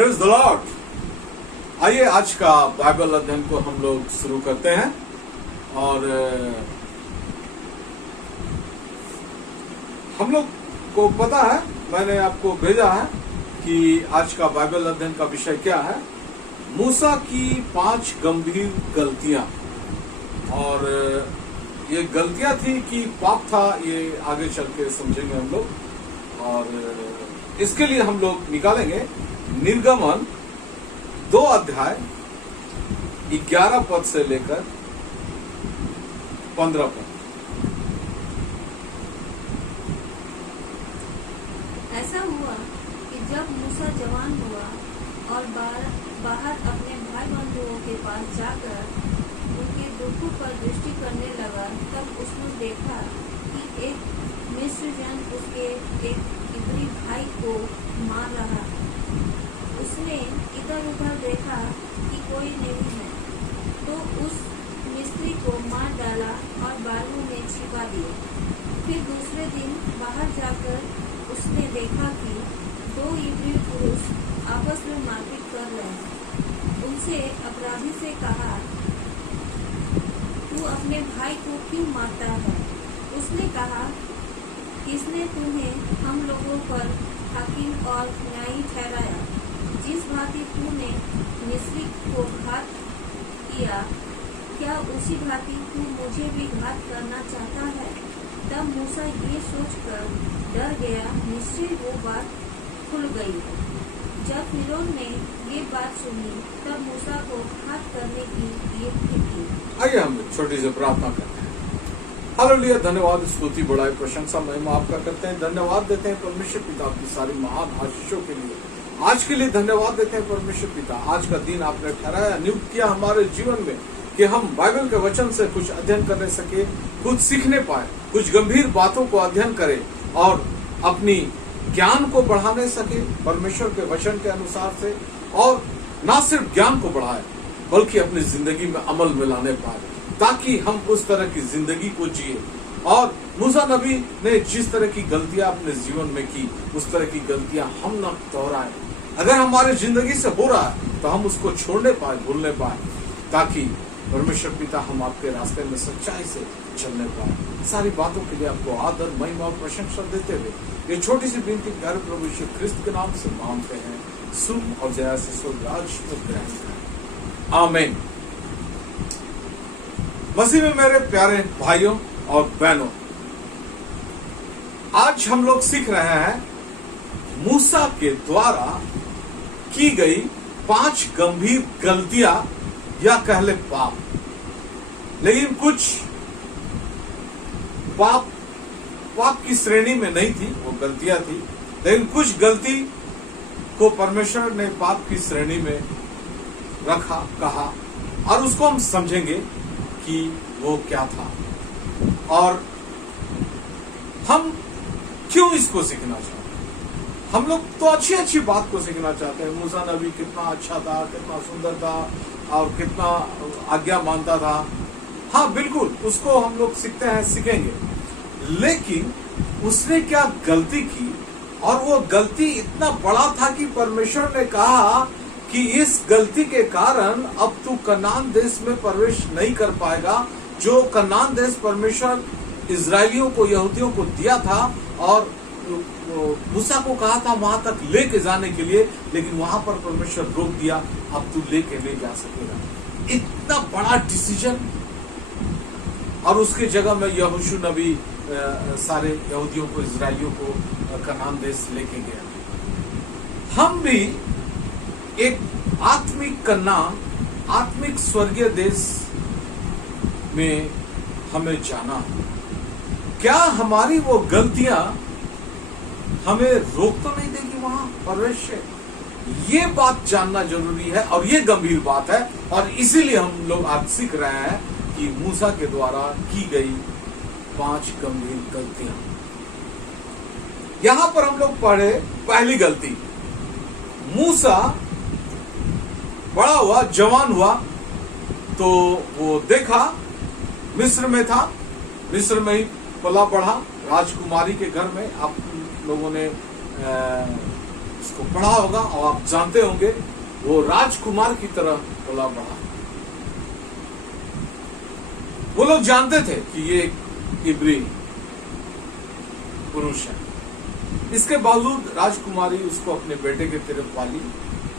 Praise the Lord. आइए आज का बाइबल अध्ययन को हम लोग शुरू करते हैं और हम लोग को पता है, मैंने आपको भेजा है कि आज का बाइबल अध्ययन का विषय क्या है। मूसा की 5 गंभीर गलतियां। और ये गलतियां थी कि पाप था, ये आगे चल के समझेंगे हम लोग। और इसके लिए हम लोग निकालेंगे निर्गमन 2 अध्याय 11 पद से लेकर 15 पद। ऐसा हुआ कि जब मूसा जवान हुआ और बाहर अपने भाई बंधुओं के पास जाकर उनके दुखों पर दृष्टि करने लगा, तब उसने देखा कि एक मिस्र जन उसके एक इब्री भाई को मार रहा। उसने इधर उधर देखा कि कोई नहीं है, तो उस मिस्री को मार डाला और बालू में छिपा दिया। फिर दूसरे दिन बाहर जाकर उसने देखा कि 2 इब्री पुरुष आपस में मारपीट कर रहे हैं। उनसे अपराधी से कहा, तू अपने भाई को क्यों मारता है? उसने कहा, किसने तुम्हें हम लोगों पर हाकिम और न्यायी ठहराया? जिस भांति तूने मिस्री को घात किया, क्या उसी भांति तू मुझे भी घात करना चाहता है? तब मूसा ये सोचकर डर गया, निश्चय वो बात खुल गई है। जब फिरौन ने ये बात सुनी, तब मूसा को घात करने की युक्ति की। आइए हम छोटी सी प्रार्थना करते हैं। हालेलुया, धन्यवाद, स्तुति, बड़ाई, प्रशंसा, महिमा आपका करते हैं। धन्यवाद देते हैं परमेश्वर पिता की सारी महान आशीषों के लिए। आज के लिए धन्यवाद देते हैं परमेश्वर पिता। आज का दिन आपने ठहराया, नियुक्त किया हमारे जीवन में कि हम बाइबल के वचन से कुछ अध्ययन करने सके, कुछ सीखने पाए, कुछ गंभीर बातों को अध्ययन करें और अपनी ज्ञान को बढ़ाने सके परमेश्वर के वचन के अनुसार से। और न सिर्फ ज्ञान को बढ़ाए बल्कि अपनी जिंदगी में अमल में लाने पाए, ताकि हम उस तरह की जिंदगी को जिए। और मूसा नबी ने जिस तरह की गलतियां अपने जीवन में की, उस तरह की गलतियां हम न दोहराएं। अगर हमारे जिंदगी से हो रहा है तो हम उसको छोड़ने पाए, भूलने पाए, ताकि परमेश्वर पिता हम आपके रास्ते में सच्चाई से चलने पाए। सारी बातों के लिए आपको आदर, महिमा और प्रशंसा देते हुए ये छोटी सी विनती प्यारे प्रभु यीशु ख्रिस्त के नाम से मांगते हैं। सुन और जया से स्वर्गराज में ग्रहण करें, आमीन। मसीह में मेरे प्यारे भाइयों और बहनों, आज हम लोग सीख रहे हैं मूसा के द्वारा की गई 5 गंभीर गलतियां या कह ले पाप। लेकिन कुछ पाप की श्रेणी में नहीं थी, वो गलतियां थी। लेकिन कुछ गलती को परमेश्वर ने पाप की श्रेणी में रखा, कहा, और उसको हम समझेंगे कि वो क्या था और हम क्यों इसको सीखना चाहते हैं। हम लोग तो अच्छी बात को सीखना चाहते हैं। मूसा नबी कितना अच्छा था, कितना सुंदर था और कितना आज्ञा मानता था। हाँ बिल्कुल, उसको हम लोग सीखते हैं, सीखेंगे। लेकिन उसने क्या गलती की, और वो गलती इतना बड़ा था कि परमेश्वर ने कहा कि इस गलती के कारण अब तू कनान देश में प्रवेश नहीं कर पाएगा, जो कनान देश परमेश्वर इजरायलियों को, यहूदियों को दिया था। और मूसा को कहा था वहां तक लेके जाने के लिए, लेकिन वहां पर परमेश्वर रोक दिया, अब तू लेके नहीं जा सकेगा। इतना बड़ा डिसीजन। और उसके जगह में यहोशू नबी सारे यहूदियों को, इजरायलियों को कनान देश लेके गया। हम भी एक आत्मिक कनान, आत्मिक स्वर्गीय देश में हमें जाना। क्या हमारी वो गलतियां हमें रोक तो नहीं देगी वहां प्रवेश से? ये बात जानना जरूरी है और ये गंभीर बात है। और इसीलिए हम लोग आज सीख रहे हैं कि मूसा के द्वारा की गई 5 गंभीर गलतियां। यहां पर हम लोग पढ़े पहली गलती। मूसा बड़ा हुआ, जवान हुआ, तो वो देखा मिस्र में था, मिस्र में ही पला बढ़ा, राजकुमारी के घर में। आप लोगों ने उसको पढ़ा होगा और आप जानते होंगे वो राजकुमार की तरह पला बढ़ा। वो लोग जानते थे कि ये एक इब्री पुरुष है, इसके बावजूद राजकुमारी उसको अपने बेटे की तरफ पाली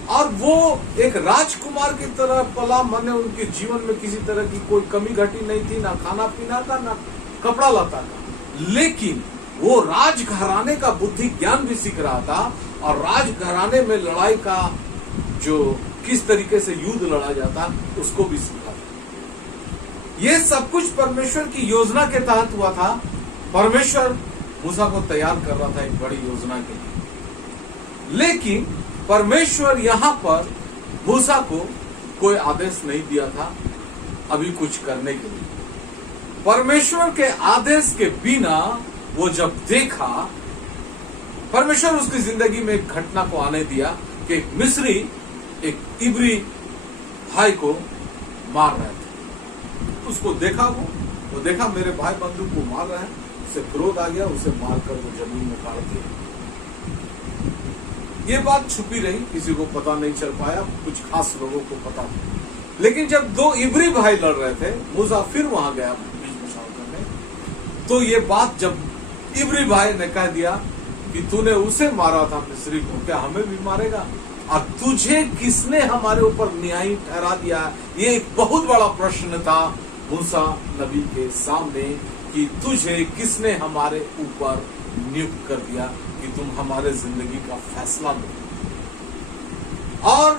और वो एक राजकुमार की तरह पला। माने उनके जीवन में किसी तरह की कोई कमी घटी नहीं थी, ना खाना पीना था, ना कपड़ा लता था, लेकिन वो राजघराने का बुद्धि ज्ञान भी सीख रहा था और राजघराने में लड़ाई का जो किस तरीके से युद्ध लड़ा जाता उसको भी सीखा था। ये सब कुछ परमेश्वर की योजना के तहत हुआ था। परमेश्वर मूसा को तैयार कर रहा था एक बड़ी योजना के लिए, लेकिन परमेश्वर यहां पर मूसा को कोई आदेश नहीं दिया था अभी कुछ करने के लिए। परमेश्वर के आदेश के बिना वो जब देखा, परमेश्वर उसकी जिंदगी में एक घटना को आने दिया कि एक मिस्री एक इब्री भाई को मार रहे थे। उसको देखा, वो देखा मेरे भाई बंधु को मार रहे हैं, उसे क्रोध आ गया, उसे मारकर वो जमीन में गाड़ दिया। ये बात छुपी रही, किसी को पता नहीं चल पाया, कुछ खास लोगों को पता था। लेकिन जब दो इब्री भाई लड़ रहे थे, मूसा फिर वहां गया बीच बचाव करने, तो ये बात जब इब्री भाई ने कह दिया कि तूने उसे मारा था मिस्री को, क्या हमें भी मारेगा? और तुझे किसने हमारे ऊपर न्यायी ठहरा दिया? ये एक बहुत बड़ा प्रश्न था मूसा नबी के सामने कि तुझे किसने हमारे ऊपर नियुक्त कर दिया कि तुम हमारे जिंदगी का फैसला लो। और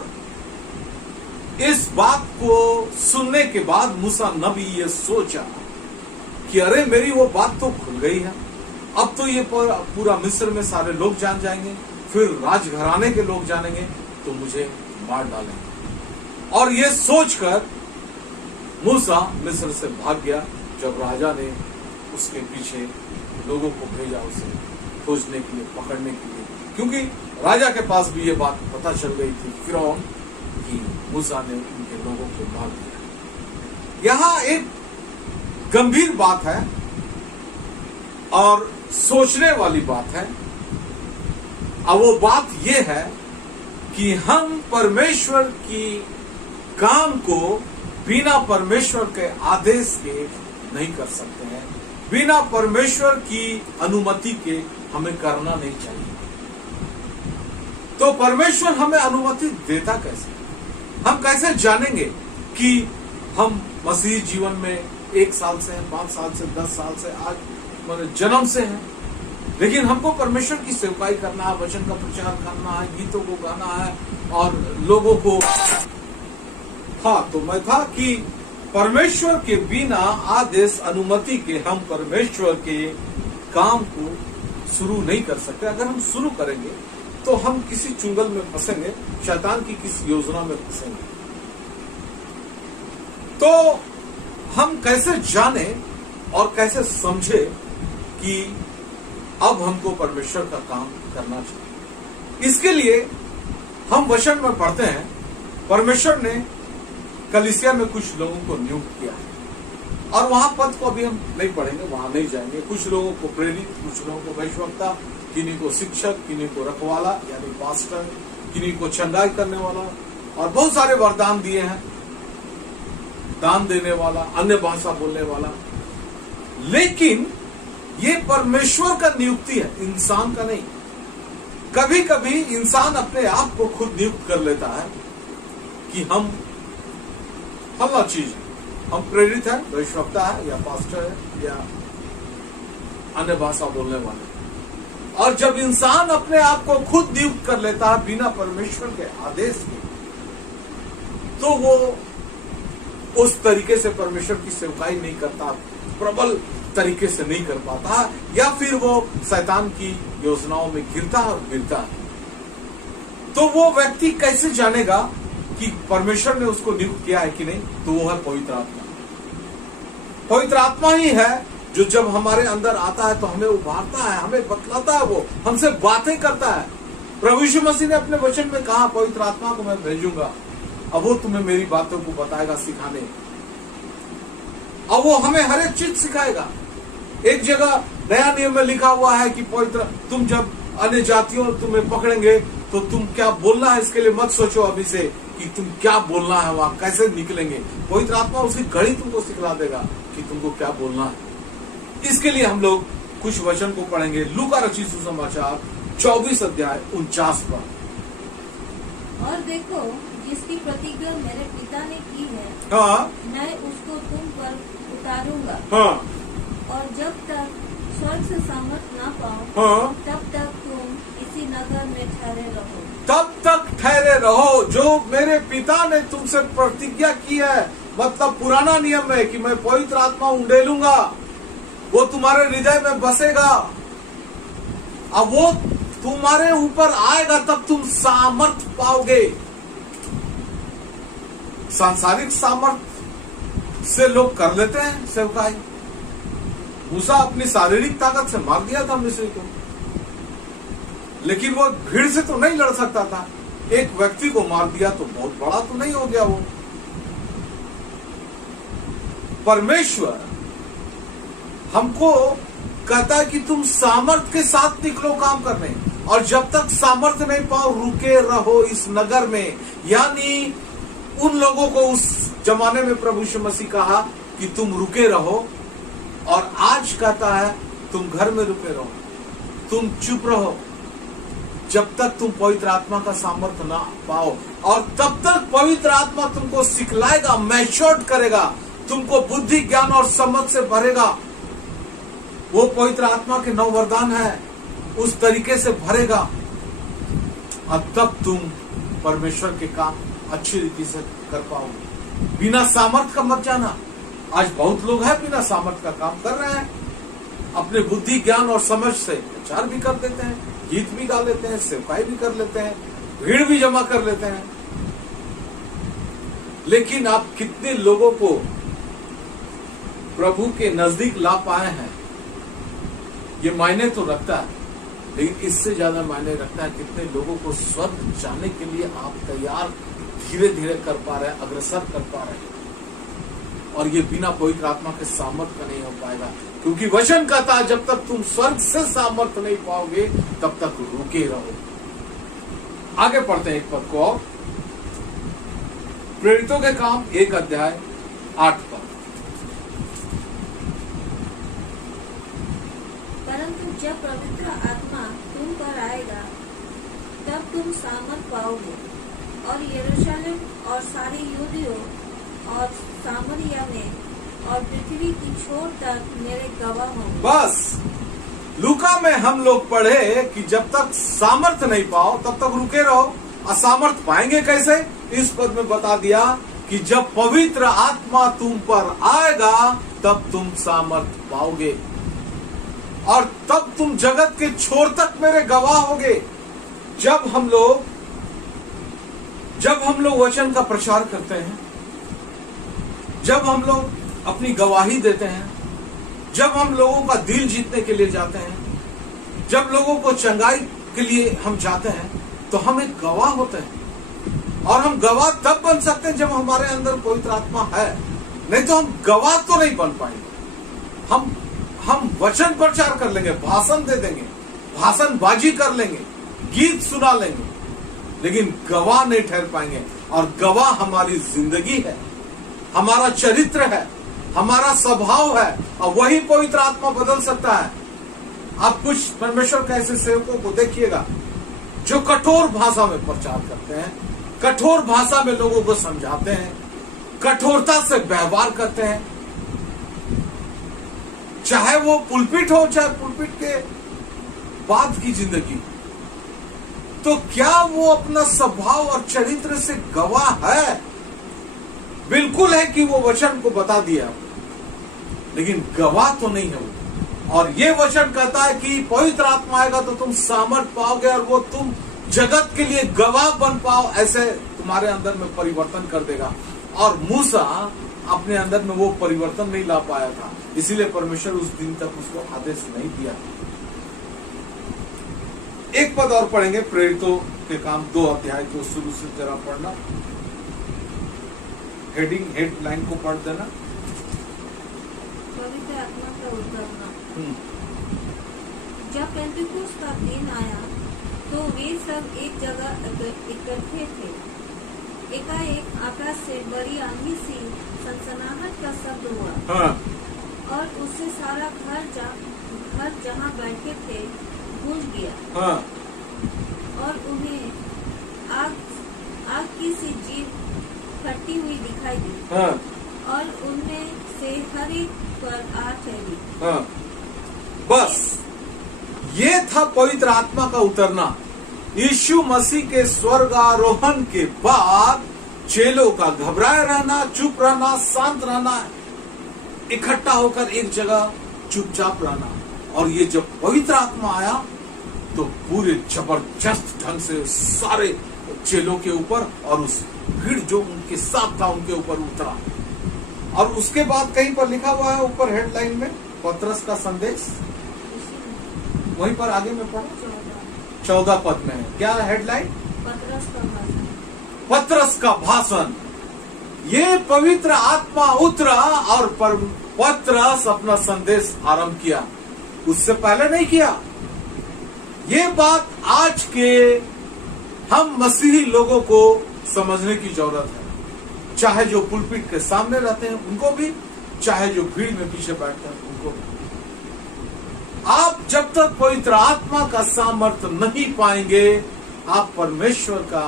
इस बात को सुनने के बाद मूसा नबी ये सोचा कि अरे मेरी वो बात तो खुल गई है, अब तो ये पूरा मिस्र में सारे लोग जान जाएंगे, फिर राजघराने के लोग जानेंगे तो मुझे मार डालेंगे। और ये सोचकर मूसा मिस्र से भाग गया। जब राजा ने उसके पीछे लोगों को भेजा उसे खोजने के लिए, पकड़ने के लिए, क्योंकि राजा के पास भी ये बात पता चल गई थी फिरौन कि मूसा ने उनके लोगों को मार दिया। यहां एक गंभीर बात है और सोचने वाली बात है, और वो बात यह है कि हम परमेश्वर की काम को बिना परमेश्वर के आदेश के नहीं कर सकते हैं, बिना परमेश्वर की अनुमति के हमें करना नहीं चाहिए। तो परमेश्वर हमें अनुमति देता कैसे? हम कैसे जानेंगे कि हम मसीह जीवन में 1 साल से हैं, 5 साल से, 10 साल से, आज जन्म से हैं, लेकिन हमको परमेश्वर की सेवकाई करना है, वचन का प्रचार करना है, गीतों को गाना है और लोगों को। हाँ, तो मैं था कि परमेश्वर के बिना आदेश अनुमति के हम परमेश्वर के काम को शुरू नहीं कर सकते। अगर हम शुरू करेंगे तो हम किसी चुंगल में फंसेंगे, शैतान की किसी योजना में फंसेंगे। तो हम कैसे जाने और कैसे समझे कि अब हमको परमेश्वर का काम करना चाहिए? इसके लिए हम वचन में पढ़ते हैं, परमेश्वर ने कलीसिया में कुछ लोगों को नियुक्त किया है, और वहां पद को अभी हम नहीं पढ़ेंगे, वहां नहीं जाएंगे। कुछ लोगों को प्रेरित, कुछ लोगों को भविष्यवक्ता, किन्हीं को शिक्षक, किन्हीं को रखवाला यानी पास्टर, किन्हीं को चंगाई करने वाला, और बहुत सारे वरदान दिए हैं, दान देने वाला, अन्य भाषा बोलने वाला। लेकिन ये परमेश्वर का नियुक्ति है, इंसान का नहीं। कभी कभी इंसान अपने आप को खुद नियुक्त कर लेता है कि हम फला चीज, हम प्रेरित है, भविष्यवक्ता है या पास्टर है या अन्य भाषा बोलने वाले। और जब इंसान अपने आप को खुद नियुक्त कर लेता है बिना परमेश्वर के आदेश के, तो वो उस तरीके से परमेश्वर की सेवकाई नहीं करता, प्रबल तरीके से नहीं कर पाता, या फिर वो शैतान की योजनाओं में गिरता है और गिरता है। तो वो व्यक्ति कैसे जानेगा कि परमेश्वर ने उसको नियुक्त किया है कि नहीं? तो वो है पवित्र आत्मा। पवित्र आत्मा ही है जो जब हमारे अंदर आता है तो हमें उभारता है, हमें बतलाता है, वो हमसे बातें करता है। प्रभु यीशु मसीह ने अपने वचन में कहा, पवित्र आत्मा को मैं भेजूंगा, अब वो तुम्हें मेरी बातों को बताएगा, सिखाने, और वो हमें हर एक चीज सिखाएगा। एक जगह नया नियम में लिखा हुआ है कि पवित्र, तुम जब अन्य जातियों तुम्हें पकड़ेंगे तो तुम क्या बोलना है इसके लिए मत सोचो अभी से कि तुम क्या बोलना है, वहां कैसे निकलेंगे। पवित्र आत्मा उसकी कड़ी तुमको सिखला देगा कि तुमको क्या बोलना है। इसके लिए हम लोग कुछ वचन को पढ़ेंगे। लूका रचित सुसमाचार 24 अध्याय 49 पर। और देखो, जिसकी प्रतिज्ञा मेरे पिता ने की है, हाँ मैं उसको तुम पर उतारूंगा। हाँ और जब तक स्वर्ग से सामर्थ ना पाओ, हाँ, तब तक तुम इसी नगर में ठहरे रहो। तब तक ठहरे रहो। जो मेरे पिता ने तुमसे प्रतिज्ञा की है, मतलब पुराना नियम है कि मैं पवित्र आत्मा उंडेलूंगा, वो तुम्हारे हृदय में बसेगा। अब वो तुम्हारे ऊपर आएगा तब तुम सामर्थ पाओगे। सांसारिक सामर्थ से लोग कर लेते हैं सेवकाई। मूसा अपनी शारीरिक ताकत से मार दिया था मिस्री को, लेकिन वो भीड़ से तो नहीं लड़ सकता था। एक व्यक्ति को मार दिया तो बहुत बड़ा तो नहीं हो गया वो। परमेश्वर हमको कहता है कि तुम सामर्थ के साथ निकलो काम करने, और जब तक सामर्थ नहीं पाओ रुके रहो इस नगर में। यानी उन लोगों को उस जमाने में प्रभु यीशु मसीह कहा कि तुम रुके रहो, और आज कहता है तुम घर में रुके रहो, तुम चुप रहो जब तक तुम पवित्र आत्मा का सामर्थ्य ना पाओ। और तब तक पवित्र आत्मा तुमको सिखलाएगा, मैच्योर करेगा, तुमको बुद्धि ज्ञान और समझ से भरेगा। वो पवित्र आत्मा के 9 वरदान है, उस तरीके से भरेगा, और तब तुम परमेश्वर के काम अच्छी रीति से कर पाओगे। बिना सामर्थ का मत जाना। आज बहुत लोग हैं बिना सामर्थ का काम कर रहे हैं, अपने बुद्धि ज्ञान और समझ से प्रचार भी कर देते हैं, गीत भी गा लेते हैं, सेवकाई भी कर लेते हैं, भीड़ भी जमा कर लेते हैं। लेकिन आप कितने लोगों को प्रभु के नजदीक ला पाए हैं, ये मायने तो रखता है, लेकिन इससे ज्यादा मायने रखता है कितने लोगों को स्वर्ग जाने के लिए आप तैयार धीरे धीरे कर पा रहे हैं, अग्रसर कर पा रहे हैं। और ये बिना पवित्र आत्मा के सामर्थ्य का नहीं हो पाएगा, क्योंकि वचन कहता है जब तक तुम स्वर्ग से सामर्थ्य नहीं पाओगे तब तक रुके रहो। आगे पढ़ते हैं एक पद को और। प्रेरितों के काम 1 अध्याय 8 पद। परंतु जब पवित्र आत्मा तुम पर आएगा, तब तुम सामर्थ पाओगे, और यरूशलेम और सारी यहूदियों और सामरिया में और पृथ्वी की छोर तक मेरे गवाह होंगे। बस लूका में हम लोग पढ़े कि जब तक सामर्थ नहीं पाओ तब तक रुके रहो। असामर्थ पाएंगे कैसे? इस पद में बता दिया कि जब पवित्र आत्मा तुम पर आएगा तब तुम सामर्थ पाओगे, और तब तुम जगत के छोर तक मेरे गवाह होगे। जब हम लोग वचन का प्रचार करते हैं, जब हम लोग अपनी गवाही देते हैं, जब हम लोगों का दिल जीतने के लिए जाते हैं, जब लोगों को चंगाई के लिए हम जाते हैं, तो हम एक गवाह होते हैं। और हम गवाह तब बन सकते हैं जब हमारे अंदर पवित्र आत्मा है, नहीं तो हम गवाह तो नहीं बन पाएंगे। हम वचन प्रचार कर लेंगे, भाषण दे देंगे, भाषणबाजी कर लेंगे, गीत सुना लेंगे, लेकिन गवाह नहीं ठहर पाएंगे। और गवाह हमारी जिंदगी है, हमारा चरित्र है, हमारा स्वभाव है, और वही पवित्र आत्मा बदल सकता है। आप कुछ परमेश्वर के ऐसे सेवकों को देखिएगा जो कठोर भाषा में प्रचार करते हैं, कठोर भाषा में लोगों को समझाते हैं, कठोरता से व्यवहार करते हैं, चाहे वो पुलपिट हो चाहे पुलपिट के बाद की जिंदगी। तो क्या वो अपना स्वभाव और चरित्र से गवाह है? बिल्कुल है कि वो वचन को बता दिया, लेकिन गवाह तो नहीं है वो। और ये वचन कहता है कि पवित्र आत्मा आएगा तो तुम सामर्थ पाओगे, और वो तुम जगत के लिए गवाह बन पाओ, ऐसे तुम्हारे अंदर में परिवर्तन कर देगा। और मूसा अपने अंदर में वो परिवर्तन नहीं ला पाया था, इसीलिए परमेश्वर उस दिन तक उसको आदेश नहीं दिया। एक पद और पढ़ेंगे, प्रेरितों के काम 2 अध्याय को शुरू से जरा पढ़ना, हेडलाइन को पढ़ देना। पवित्र आत्मा का उतरना। जब पेंटिकुस्त का दिन आया तो वे सब एक जगह इकट्ठे थे। एकाएक आकाश से बड़ी आंधी सी सनसनाहट का शब्द हुआ हाँ, और उससे सारा घर जहाँ बैठे थे गूंज गया हाँ, और उन्हें आग की सी जीभ फटती हुई दिखाई दी हाँ, और उनमें से हर एक पर आ ठहरी। हाँ। बस ये था पवित्र आत्मा का उतरना। यीशु मसीह के स्वर्गारोहण के बाद चेलों का घबराए रहना, चुप रहना, शांत रहना, इकट्ठा होकर एक जगह चुपचाप रहना। और ये जब पवित्र आत्मा आया तो पूरे जबरदस्त ढंग से सारे चेलों के ऊपर और उस भीड़ जो उनके साथ था उनके ऊपर उतरा। और उसके बाद कहीं पर लिखा हुआ है ऊपर हेडलाइन में पतरस का संदेश, वहीं पर आगे में पढ़ो 14 पद में है। क्या हेडलाइन? पतरस का भाषण। पतरस का भाषण। ये पवित्र आत्मा उतरा और पतरस अपना संदेश आरंभ किया, उससे पहले नहीं किया। ये बात आज के हम मसीही लोगों को समझने की जरूरत है, चाहे जो पुलपिट के सामने रहते हैं उनको भी, चाहे जो भीड़ में पीछे बैठते हैं उनको भी। आप जब तक पवित्र आत्मा का सामर्थ्य नहीं पाएंगे आप परमेश्वर का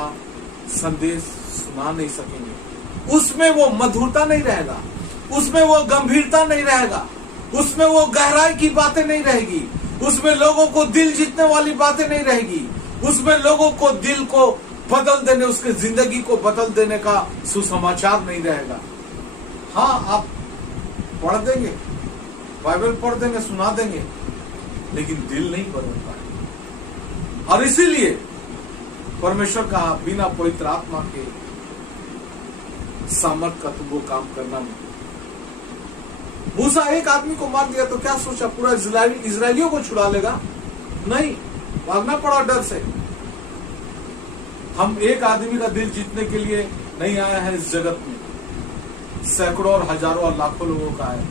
संदेश सुना नहीं सकेंगे। उसमें वो मधुरता नहीं रहेगा, उसमें वो गंभीरता नहीं रहेगा, उसमें वो गहराई की बातें नहीं रहेगी, उसमें लोगों को दिल जीतने वाली बातें नहीं रहेगी, उसमें लोगों को दिल को बदल देने, उसके जिंदगी को बदल देने का सुसमाचार नहीं रहेगा। हाँ, आप पढ़ देंगे, बाइबल पढ़ देंगे, सुना देंगे, लेकिन दिल नहीं बदल पाएगा। और इसीलिए परमेश्वर का बिना पवित्र आत्मा के सामर्थ का तुमको काम करना नहीं। मूसा एक आदमी को मार दिया तो क्या सोचा पूरा इजराइलियों को छुड़ा लेगा? नहीं, भागना पड़ा डर से। हम एक आदमी का दिल जीतने के लिए नहीं आए हैं इस जगत में, सैकड़ों और हजारों और लाखों लोगों का है।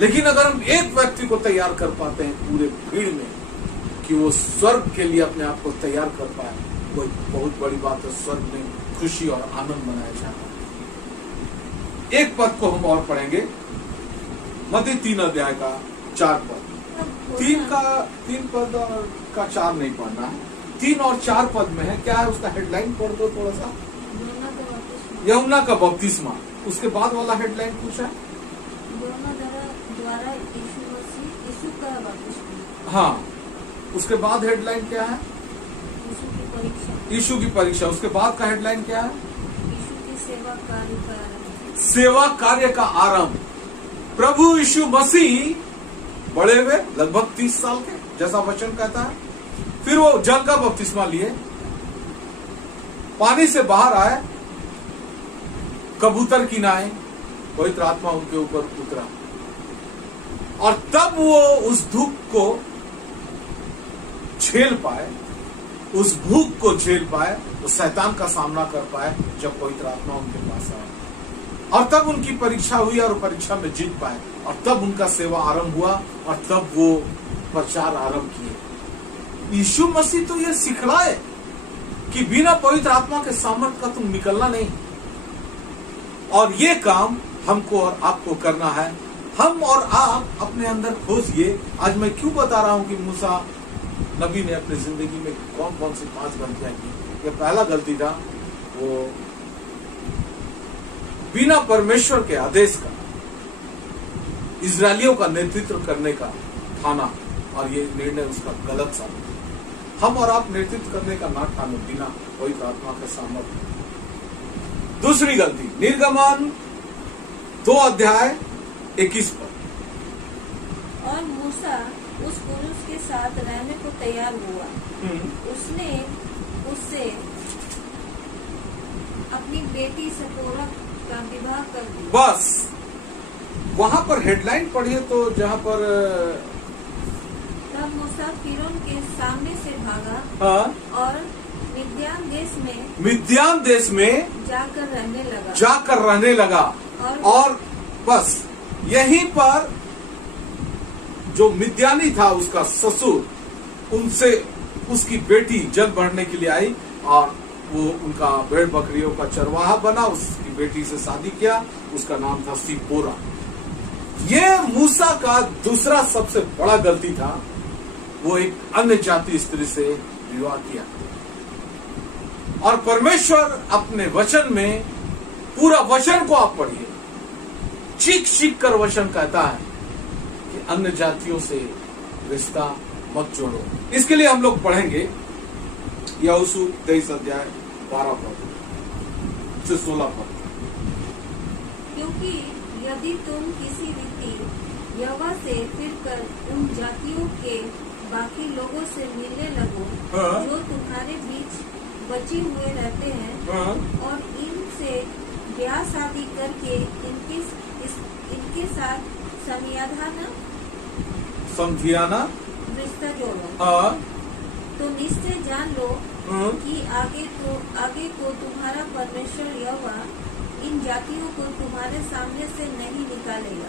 लेकिन अगर हम एक व्यक्ति को तैयार कर पाते हैं पूरे भीड़ में कि वो स्वर्ग के लिए अपने आप को तैयार कर पाए, वो बहुत बड़ी बात है। स्वर्ग में खुशी और आनंद मनाया जाता है। एक पद को हम और पढ़ेंगे, मत्ती 3 अध्याय का 4 पद। 3 पद और का 4 नहीं पढ़ना है, 3 और 4 पद में है। क्या है उसका हेडलाइन पढ़ दो थोड़ा सा। यूहन्ना का बपतिस्मा। उसके बाद वाला हेडलाइन कुछ है, द्वारा यीशु का बपतिस्मा। हाँ, उसके बाद हेडलाइन क्या है? यीशु की परीक्षा। उसके बाद का हेडलाइन क्या है? यीशु की सेवा कार्य का आरंभ। सेवा कार्य का आरंभ। प्रभु यीशु मसीह बड़े हुए लगभग 30 साल के, जैसा वचन कहता है। फिर वो जल का बपतिस्मा लिए, पानी से बाहर आए, कबूतर की नाई, पवित्र आत्मा उनके ऊपर उतरा और तब वो उस धूप को झेल पाए, उस भूख को झेल पाए, उस शैतान का सामना कर पाए जब पवित्र आत्मा उनके पास आया। और तब उनकी परीक्षा हुई और परीक्षा में जीत पाए और तब उनका सेवा आरंभ हुआ और तब वो प्रचार आरंभ किए। यीशु मसीह तो ये सिखलाए कि बिना पवित्र आत्मा के सामर्थ्य का तुम निकलना नहीं। और ये काम हमको और आपको करना है। हम और आप अपने अंदर खोजिए। आज मैं क्यों बता रहा हूं कि मूसा नबी ने अपनी जिंदगी में कौन कौन सी 5 गलतियां की। ये पहला गलती था, वो बिना परमेश्वर के आदेश का इजरायलियों का नेतृत्व करने का ठाना, और ये निर्णय उसका गलत साबित। हम और आप नेतृत्व करने का ना ठाने बिना पवित्र आत्मा के सामर्थ्य। दूसरी गलती, निर्गमन 2 अध्याय 21 पर। और मूसा उस पुरुष के साथ रहने को तैयार हुआ। उसने उससे अपनी बेटी सपोरा का विवाह कर दिया। बस वहां पर हेडलाइन पढ़िए तो जहां पर तब मूसा फिरौन के सामने से भागा। हाँ, और मिद्यान देश में जाकर रहने लगा। और बस यहीं पर जो मिद्यानी था उसका ससुर, उनसे उसकी बेटी जल भरने के लिए आई और वो उनका भेड़ बकरियों का चरवाहा बना, उसकी बेटी से शादी किया, उसका नाम था सिप्पोरा। ये मूसा का दूसरा सबसे बड़ा गलती था, वो एक अन्य जाति स्त्री से विवाह किया। और परमेश्वर अपने वचन में, पूरा वचन को आप पढ़िए, चीख चीख कर वचन कहता है कि अन्य जातियों से रिश्ता मत जोड़ो। इसके लिए हम लोग पढ़ेंगे यहोशू 23 अध्याय 12 पद से 16 पद। क्योंकि यदि तुम किसी रीति यहोवा से फिरकर उन जातियों के बाकी लोगों से मिलने लगो जो तुम्हारे बीच बचे हुए रहते हैं और इनसे ब्याह शादी करके इनके साथ समझियाना रिश्ता जोड़ो, तो निश्चय जान लो कि आगे को तुम्हारा परमेश्वर यहोवा इन जातियों को तुम्हारे सामने से नहीं निकालेगा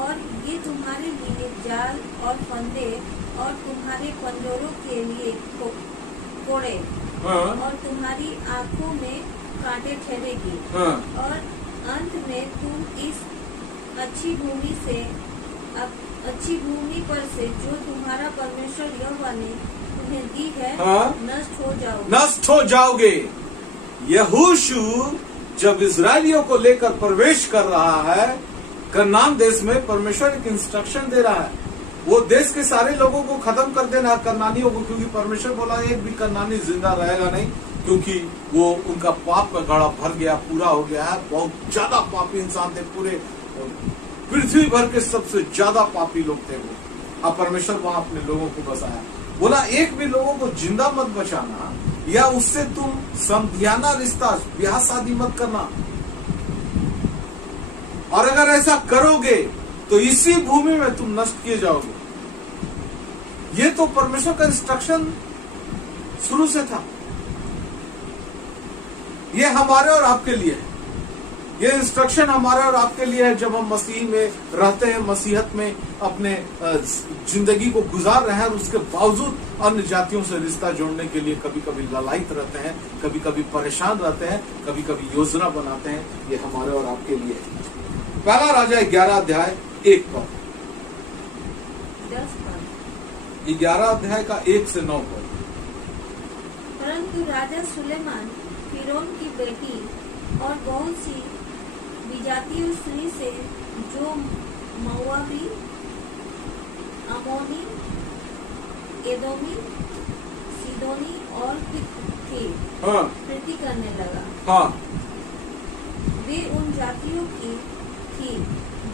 और ये तुम्हारे लिए जाल और फंदे और तुम्हारे पंजरों के लिए कोड़े और तुम्हारी आंखों में कांटे ठहरेगी और अंत में तुम इस अच्छी भूमि पर से जो तुम्हारा परमेश्वर यहोवा ने तुम्हें दी है नष्ट हो जाओगे। यहोशू जब इजरायलियों को लेकर प्रवेश कर रहा है कनान देश में, परमेश्वर एक इंस्ट्रक्शन दे रहा है, वो देश के सारे लोगों को खत्म कर देना है, कनानियों को, क्योंकि परमेश्वर बोला एक भी कनानी जिंदा रहेगा नहीं, क्योंकि वो उनका पाप का घड़ा भर गया, पूरा हो गया है। बहुत ज्यादा पापी इंसान थे, पूरे पृथ्वी भर के सबसे ज्यादा पापी लोग थे वो। अब परमेश्वर वहां अपने लोगों को बसाया, बोला एक भी लोगों को जिंदा मत बचाना, या उससे तुम समधियाना रिश्ता, ब्याह शादी मत करना, और अगर ऐसा करोगे तो इसी भूमि में तुम नष्ट किए जाओगे। ये तो परमेश्वर का इंस्ट्रक्शन शुरू से था। ये हमारे और आपके लिए है, ये इंस्ट्रक्शन हमारे और आपके लिए है। जब हम मसीह में रहते हैं, मसीहत में अपने जिंदगी को गुजार रहे हैं, और उसके बावजूद अन्य जातियों से रिश्ता जोड़ने के लिए कभी कभी ललायित रहते हैं, कभी कभी परेशान रहते हैं, कभी कभी योजना बनाते हैं, ये हमारे और आपके लिए है। पहला राजा 11 अध्याय 1 पद, 11 अध्याय का 1 से 9 पद। परंतु राजा सुलेमान फिरौन की बेटी और बहुत सी विजातीय स्त्री से जो मोआबी, अमोनी, एदोमी, सीदोनी और थी प्रीति करने लगा। वे उन जातियों की थी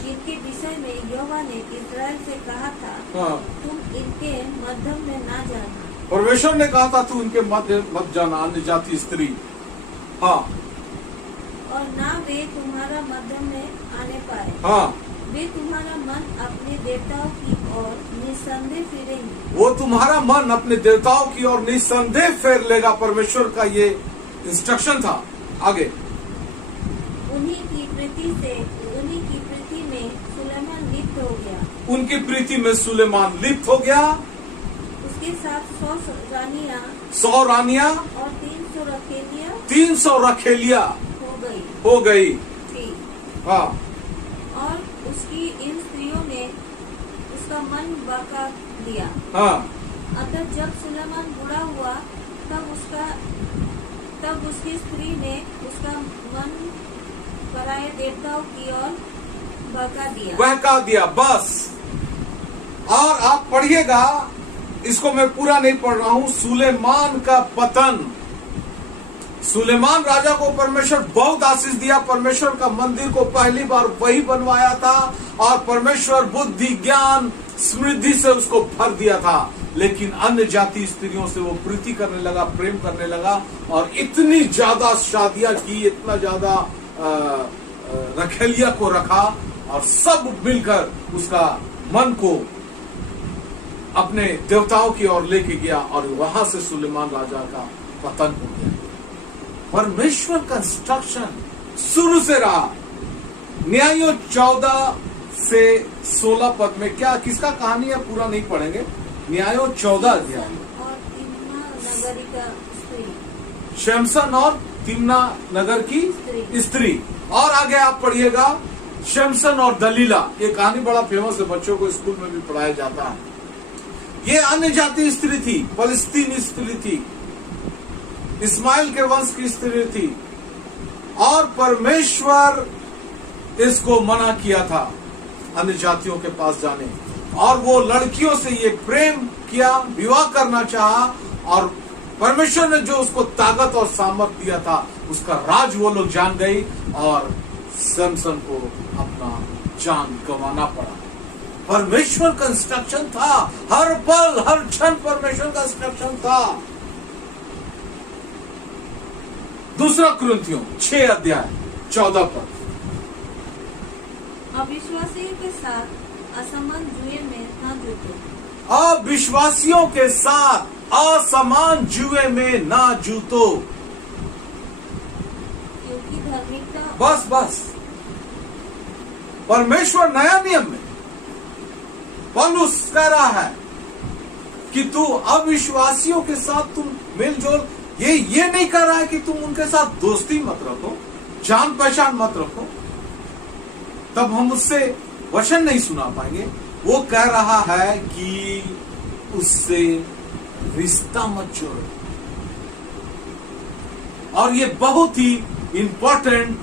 जिनके विषय में यहोवा ने इस्राएल से कहा था तुम इनके मध्यम में ना जाना। परमेश्वर ने कहा था तू इनके मध्य मत जाना, अन्य जाति स्त्री। और ना वे तुम्हारा मध्य में आने पाए। वे तुम्हारा मन अपने देवताओं की ओर निसंदेह फिरेंगे। वो तुम्हारा मन अपने देवताओं की ओर निसंदेह फेर लेगा। परमेश्वर का ये इंस्ट्रक्शन था। आगे उन्हीं की प्रीति में सुलेमान लिप्त हो गया। उनकी प्रीति में सुलेमान लिप्त हो गया। उसके साथ 100 रानियां और 300 रखेलिया हो गई थी। और उसकी इन स्त्रियों ने उसका मन बहका दिया। अतः जब सुलेमान बूढ़ा हुआ तब उसकी स्त्री ने उसका मन पराये देवताओं की ओर बहका दिया। बस। और आप पढ़िएगा, इसको मैं पूरा नहीं पढ़ रहा हूं। सुलेमान का पतन। सुलेमान राजा को परमेश्वर बहुत आशीष दिया। परमेश्वर का मंदिर को पहली बार वही बनवाया था, और परमेश्वर बुद्धि, ज्ञान, समृद्धि से उसको भर दिया था। लेकिन अन्य जाति स्त्रियों से वो प्रीति करने लगा, प्रेम करने लगा, और इतनी ज्यादा शादियां की, इतना ज्यादा रखेलिया को रखा, और सब मिलकर उसका मन को अपने देवताओं की ओर लेके गया, और वहां से सुलेमान राजा का पतन हो गया। परमेश्वर का इंस्ट्रक्शन शुरू से रहा। न्यायों 14 से 16 पद में क्या किसका कहानी है, पूरा नहीं पढ़ेंगे। न्यायों 14 अध्याय, और तिम्ना नगरी का स्त्री, शमसन और तिम्ना नगर की स्त्री। और आगे आप पढ़िएगा शमसन और दलीला। ये कहानी बड़ा फेमस है, बच्चों को स्कूल में भी पढ़ाया जाता है। ये अन्य जाति स्त्री थी, फलस्तीनी स्त्री थी, इस्माइल के वंश की स्त्री थी, और परमेश्वर इसको मना किया था अन्य जातियों के पास जाने, और वो लड़कियों से ये प्रेम किया, विवाह करना चाहा, और परमेश्वर ने जो उसको ताकत और सामर्थ दिया था उसका राज वो लोग जान गई, और सैमसन को अपना जान गंवाना पड़ा। परमेश्वर का इंस्ट्रक्शन था, हर पल हर क्षण परमेश्वर का इंस्ट्रक्शन था। दूसरा कुरिन्थियों 6 अध्याय 14 पद, अविश्वासियों के साथ असमान जुए में न जुटो। अविश्वासियों के साथ असमान जुए में ना जूतो। क्योंकि धार्मिकता, बस परमेश्वर नया नियम में पौलुस कह रहा है कि तू अविश्वासियों के साथ तुम मेलजोल, ये नहीं कर रहा है कि तुम उनके साथ दोस्ती मत रखो, जान पहचान मत रखो, तब हम उससे वचन नहीं सुना पाएंगे। वो कह रहा है कि उससे रिश्ता मत जोड़ो। और ये बहुत ही इंपॉर्टेंट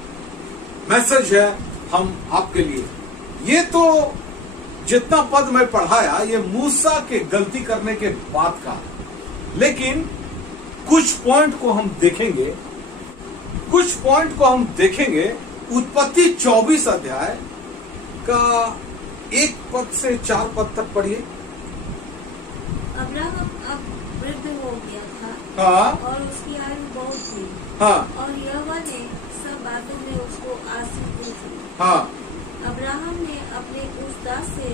मैसेज है हम आपके लिए। ये तो जितना पद में पढ़ाया ये मूसा के गलती करने के बाद का, लेकिन कुछ पॉइंट को हम देखेंगे। उत्पत्ति 24 अध्याय का 1 पद से 4 पद तक पढ़िए। अब्राहम अब वृद्ध हो गया था, हाँ और उसकी आयु बहुत थी, हाँ और यहोवा ने सब बातों में उसको आशीष दी थी। हाँ अब्राहम ने अपने उस दास से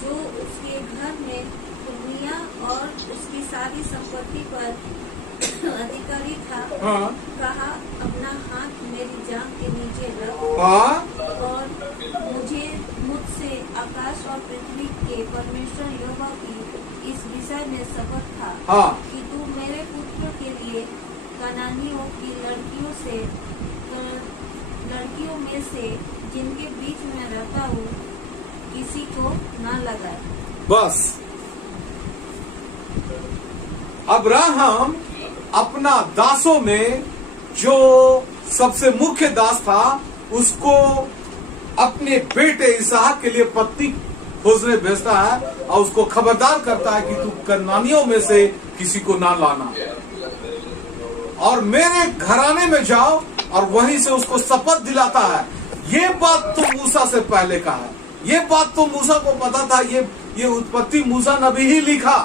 जो उसके घर में दुनिया और उसकी सारी संपत्ति पर अधिकारी था, हाँ कहा, अपना हाथ मेरी जांघ के नीचे रख, हाँ और मुझसे आकाश और पृथ्वी के परमेश्वर यहोवा की इस विषय में शपथ था हाँ कि तू मेरे पुत्र के लिए कनानियों की लड़कियों में से जिनके बीच में रहता हूँ किसी को न लगाए। बस अब्राहम अपना दासों में जो सबसे मुख्य दास था उसको अपने बेटे इसहाक के लिए पत्नी खोजने भेजता है, और उसको खबरदार करता है कि तू कनानियों में से किसी को ना लाना, और मेरे घराने में जाओ, और वहीं से उसको शपथ दिलाता है। ये बात तो मूसा से पहले का है, ये बात तो मूसा को पता था, ये उत्पत्ति मूसा नबी ही लिखा,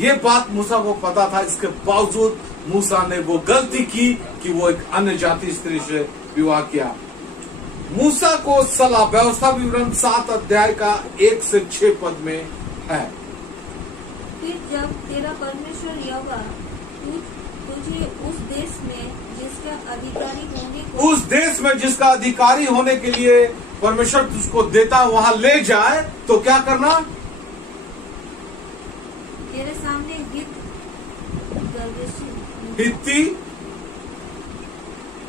ये बात मूसा को पता था। इसके बावजूद मूसा ने वो गलती की कि वो एक अन्य जाति स्त्री से विवाह किया। मूसा को सलाह व्यवस्था विवरण 7 अध्याय का 1 से 6 पद में है। फिर जब तेरा परमेश्वर यहोवा तुझे उस देश में जिसका अधिकारी होने के लिए परमेश्वर तुझको देता वहां ले जाए, तो क्या करना? तेरे सामने हित्ती,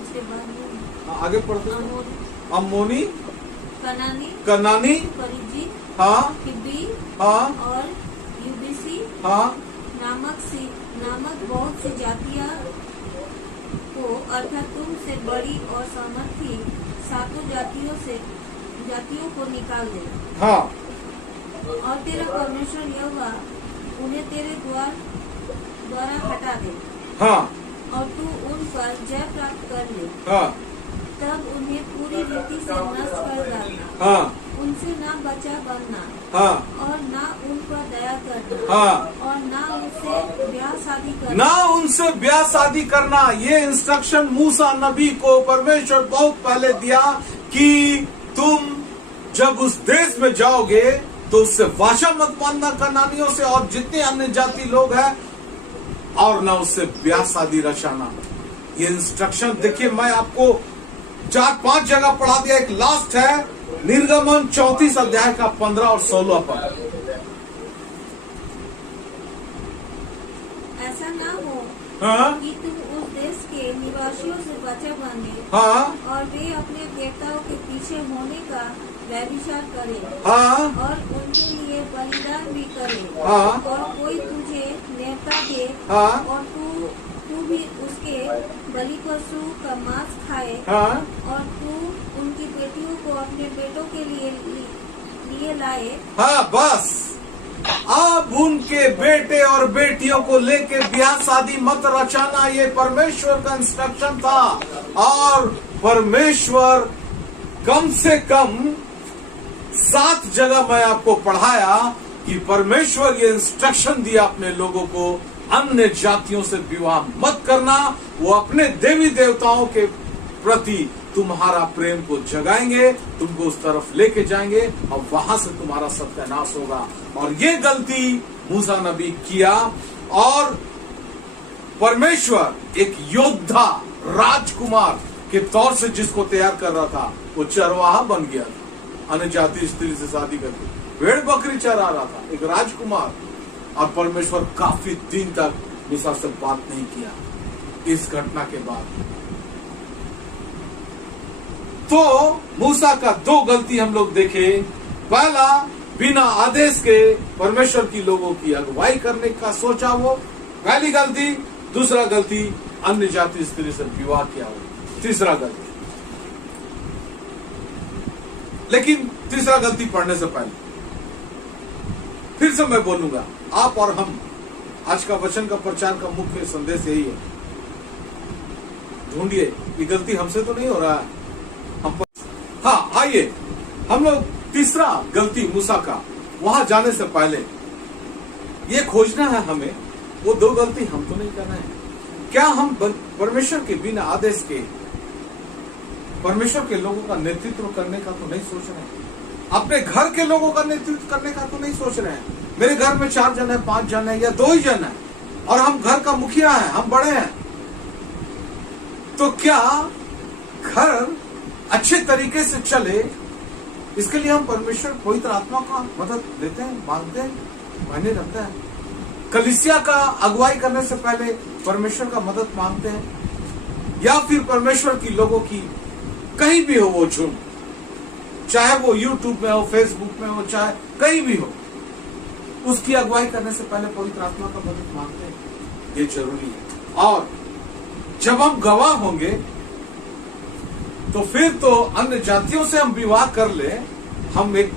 उसके बाद आगे पढ़ते हैं, अम्मोनी, कनानी, परिजी, हाँ हिब्बी, हाँ और यूबीसी हाँ नामक बहुत सी जातियां को, अर्थात तुमसे बड़ी और सामर्थी 7 जातियों को निकाल दे। हाँ और तेरा परमेश्वर यहोवा उन्हें तेरे द्वारा हटा दे, हाँ और तू उन पर जय प्राप्त कर ले। हाँ तब उन्हें पूरी रीति से नष्ट कर डालना, हाँ उनसे ना बचा बनना, हाँ और ना उन पर दया करना, हाँ और ना उनसे ब्याह शादी करना। ना उनसे ब्याह शादी करना। ये इंस्ट्रक्शन मूसा नबी को परमेश्वर बहुत पहले दिया कि तुम जब उस देश में जाओगे तो उससे वाचा मत बांधना कनानियों से और जितने अन्य जाति लोग हैं, और ना उससे ब्याह शादी रचाना। ये इंस्ट्रक्शन देखिए, मैं आपको 4-5 जगह पढ़ा दिया। एक लास्ट है निर्गमन 34 अध्याय का 15 और 16 पद। ऐसा ना हो हाँ कि तुम उस देश के निवासियों से बचा बने हाँ और वे अपने देवताओं के पीछे होने का व्यभिचार करें हाँ और उनके लिए बलिदान भी करे हाँ और कोई तुझे न्योता दे हाँ और तू भी उसके बलि पशु का मांस खाए हाँ और तू उनकी बेटियों को अपने बेटों के लिए लाए। हाँ बस अब उनके बेटे और बेटियों को लेके ब्याह शादी मत रचाना, ये परमेश्वर का इंस्ट्रक्शन था। और परमेश्वर कम से कम 7 जगह मैं आपको पढ़ाया कि परमेश्वर ये इंस्ट्रक्शन दिया अपने लोगों को, अन्य जातियों से विवाह मत करना। वो अपने देवी देवताओं के प्रति तुम्हारा प्रेम को जगाएंगे, तुमको उस तरफ लेके जाएंगे और वहां से तुम्हारा सत्यानाश होगा। और ये गलती मूसा नबी किया और परमेश्वर एक योद्धा राजकुमार के तौर से जिसको तैयार कर रहा था, वो चरवाहा बन गया था। अन्य जाति स्त्री से शादी करके भेड़ बकरी चरा रहा था, एक राजकुमार। और परमेश्वर काफी दिन तक मूसा से बात नहीं किया इस घटना के बाद। तो मूसा का 2 गलती हम लोग देखे। पहला, बिना आदेश के परमेश्वर की लोगों की अगुवाई करने का सोचा वो, पहली गलती। दूसरा गलती, अन्य जाति स्त्री से विवाह किया वो, तीसरा गलती। लेकिन तीसरा गलती पढ़ने से पहले फिर से मैं बोलूंगा, आप और हम, आज का वचन का प्रचार का मुख्य संदेश यही है, ढूंढिए ये गलती हमसे तो नहीं हो रहा है। हाँ, आइए हम लोग तीसरा गलती मूसा का, वहां जाने से पहले ये खोजना है हमें, वो 2 गलती हम तो नहीं करना है। क्या हम परमेश्वर के बिना आदेश के परमेश्वर के लोगों का नेतृत्व करने का तो नहीं सोच रहे हैं, अपने घर के लोगों का नेतृत्व करने का तो नहीं सोच रहे हैं। मेरे घर में 4 जन है, 5 जन है या 2 ही जन है और हम घर का मुखिया है, हम बड़े हैं, तो क्या घर अच्छे तरीके से चले, इसके लिए हम परमेश्वर पवित्र आत्मा का मदद लेते हैं, मांगते हैं, मायने रखता है। कलीसिया का अगुवाई करने से पहले परमेश्वर का मदद मांगते हैं, या फिर परमेश्वर की लोगों की कहीं भी हो वो झुंड, चाहे वो यूट्यूब में हो, फेसबुक में हो, चाहे कहीं भी हो, उसकी अगुवाई करने से पहले पवित्र आत्मा का मदद मांगते हैं। ये जरूरी है। और जब हम गवाह होंगे तो फिर तो अन्य जातियों से हम विवाह कर ले, हम एक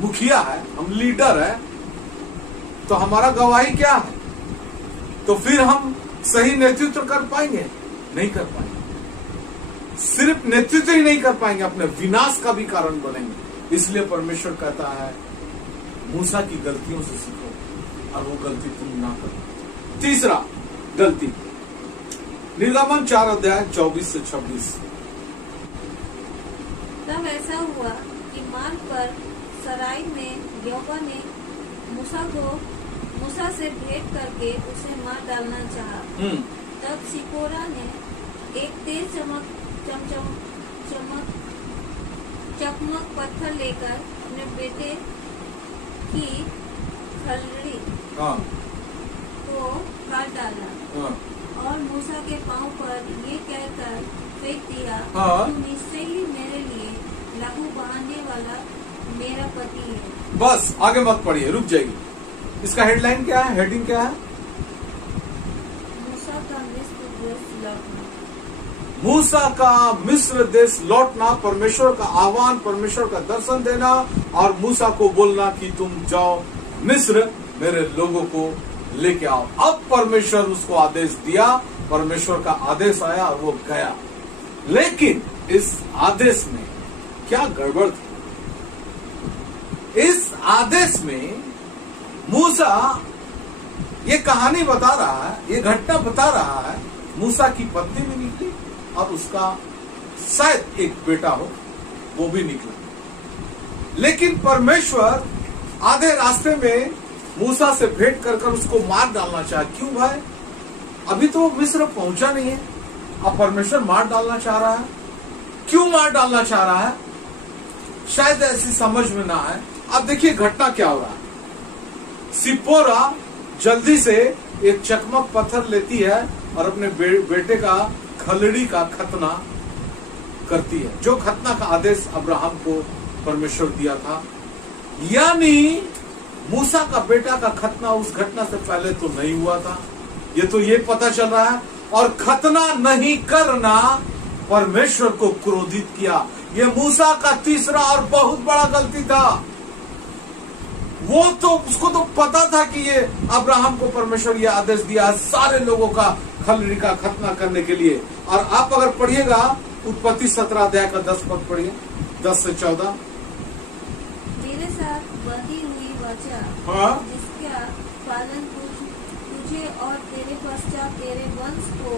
मुखिया है, हम लीडर है, तो हमारा गवाही क्या है? तो फिर हम सही नेतृत्व कर पाएंगे? नहीं कर पाएंगे। सिर्फ नेतृत्व ही नहीं कर पाएंगे, अपने विनाश का भी कारण बनेंगे। इसलिए परमेश्वर कहता है मूसा की गलतियों से सीखो और वो गलती तुम ना करो। तीसरा गलती, निर्गमन 4 अध्याय 24 से 26। तब ऐसा हुआ कि मार्ग पर सराय में यहोवा ने मूसा से भेंट करके उसे मार डालना चाहा। तब सिपोरा ने एक तेज चकमक पत्थर लेकर अपने बेटे की खलड़ी को काट डाला और मूसा के पांव पर ये कहकर फेंक दिया, तू निश्चय ही मेरे लिए लहू बहाने वाला मेरा पति है। बस आगे मत पढ़िए, रुक जाइए। इसका हेडलाइन क्या है, हेडिंग क्या है? मूसा का मिस्र देश लौटना। मूसा का मिस्र देश लौटना, परमेश्वर का आह्वान, परमेश्वर का दर्शन देना और मूसा को बोलना कि तुम जाओ मिस्र, मेरे लोगों को लेके आओ। अब परमेश्वर उसको आदेश दिया, परमेश्वर का आदेश आया और वो गया। लेकिन इस आदेश में क्या गड़बड़ थी? इस आदेश में मूसा ये कहानी बता रहा है, ये घटना बता रहा है, मूसा की पत्नी भी निकली और उसका शायद एक बेटा हो, वो भी निकला। लेकिन परमेश्वर आधे रास्ते में मूसा से भेंट कर उसको मार डालना चाहा। क्यों भाई? अभी तो वो मिस्र पहुंचा नहीं है, अब परमेश्वर मार डालना चाह रहा है। क्यों मार डालना चाह रहा है? शायद ऐसी समझ में ना आए। अब देखिए घटना क्या हो रहा है। सिप्पोरा जल्दी से एक चकमक पत्थर लेती है और अपने बेटे का खलड़ी का खतना करती है, जो खतना का आदेश अब्राहम को परमेश्वर दिया था। यानी मूसा का बेटा का खतना उस घटना से पहले तो नहीं हुआ था, ये पता चल रहा है। और खतना नहीं करना परमेश्वर को क्रोधित किया। ये मूसा का तीसरा और बहुत बड़ा गलती था। वो तो उसको तो पता था कि ये अब्राहम को परमेश्वर ये आदेश दिया है सारे लोगों का खलड़ी का खतना करने के लिए। और आप अगर पढ़िएगा उत्पत्ति 17 अध्याय का 10 पद पढ़िए, 10 से 14। मेरे साथ बंधी हुई वाचा, हाँ, जिसका पालन तुझे और तेरे पश्चात तेरे वंश को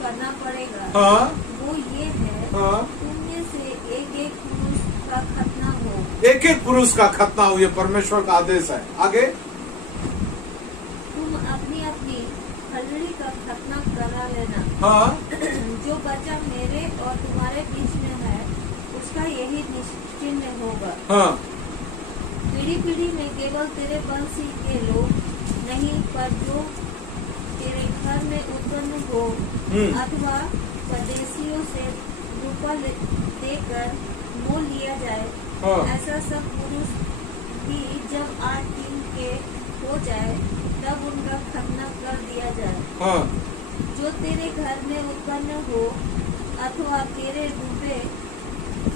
करना पड़ेगा, हाँ, वो ये है, हाँ, तुम में से एक एक पुरुष का खतना हो। एक एक पुरुष का खतना हो, ये परमेश्वर का आदेश है। आगे, तुम अपनी अपनी खलड़ी का खतना करा लेना। हाँ, जो बच्चा मेरे और तुम्हारे बीच में है, उसका यही निश्चिन्ह होगा। हाँ, पीढ़ी पीढ़ी में केवल तेरे वंश ही के लोग नहीं, पर जो तेरे घर में उत्पन्न हो अथवा परदेशियों से रुपया देकर मोल लिया जाए, हाँ, ऐसा सब पुरुष भी जब 8 दिन के हो जाए तब उनका खतना कर दिया जाए। हाँ, जो तेरे घर में उत्पन्न हो अथवा तेरे रुपये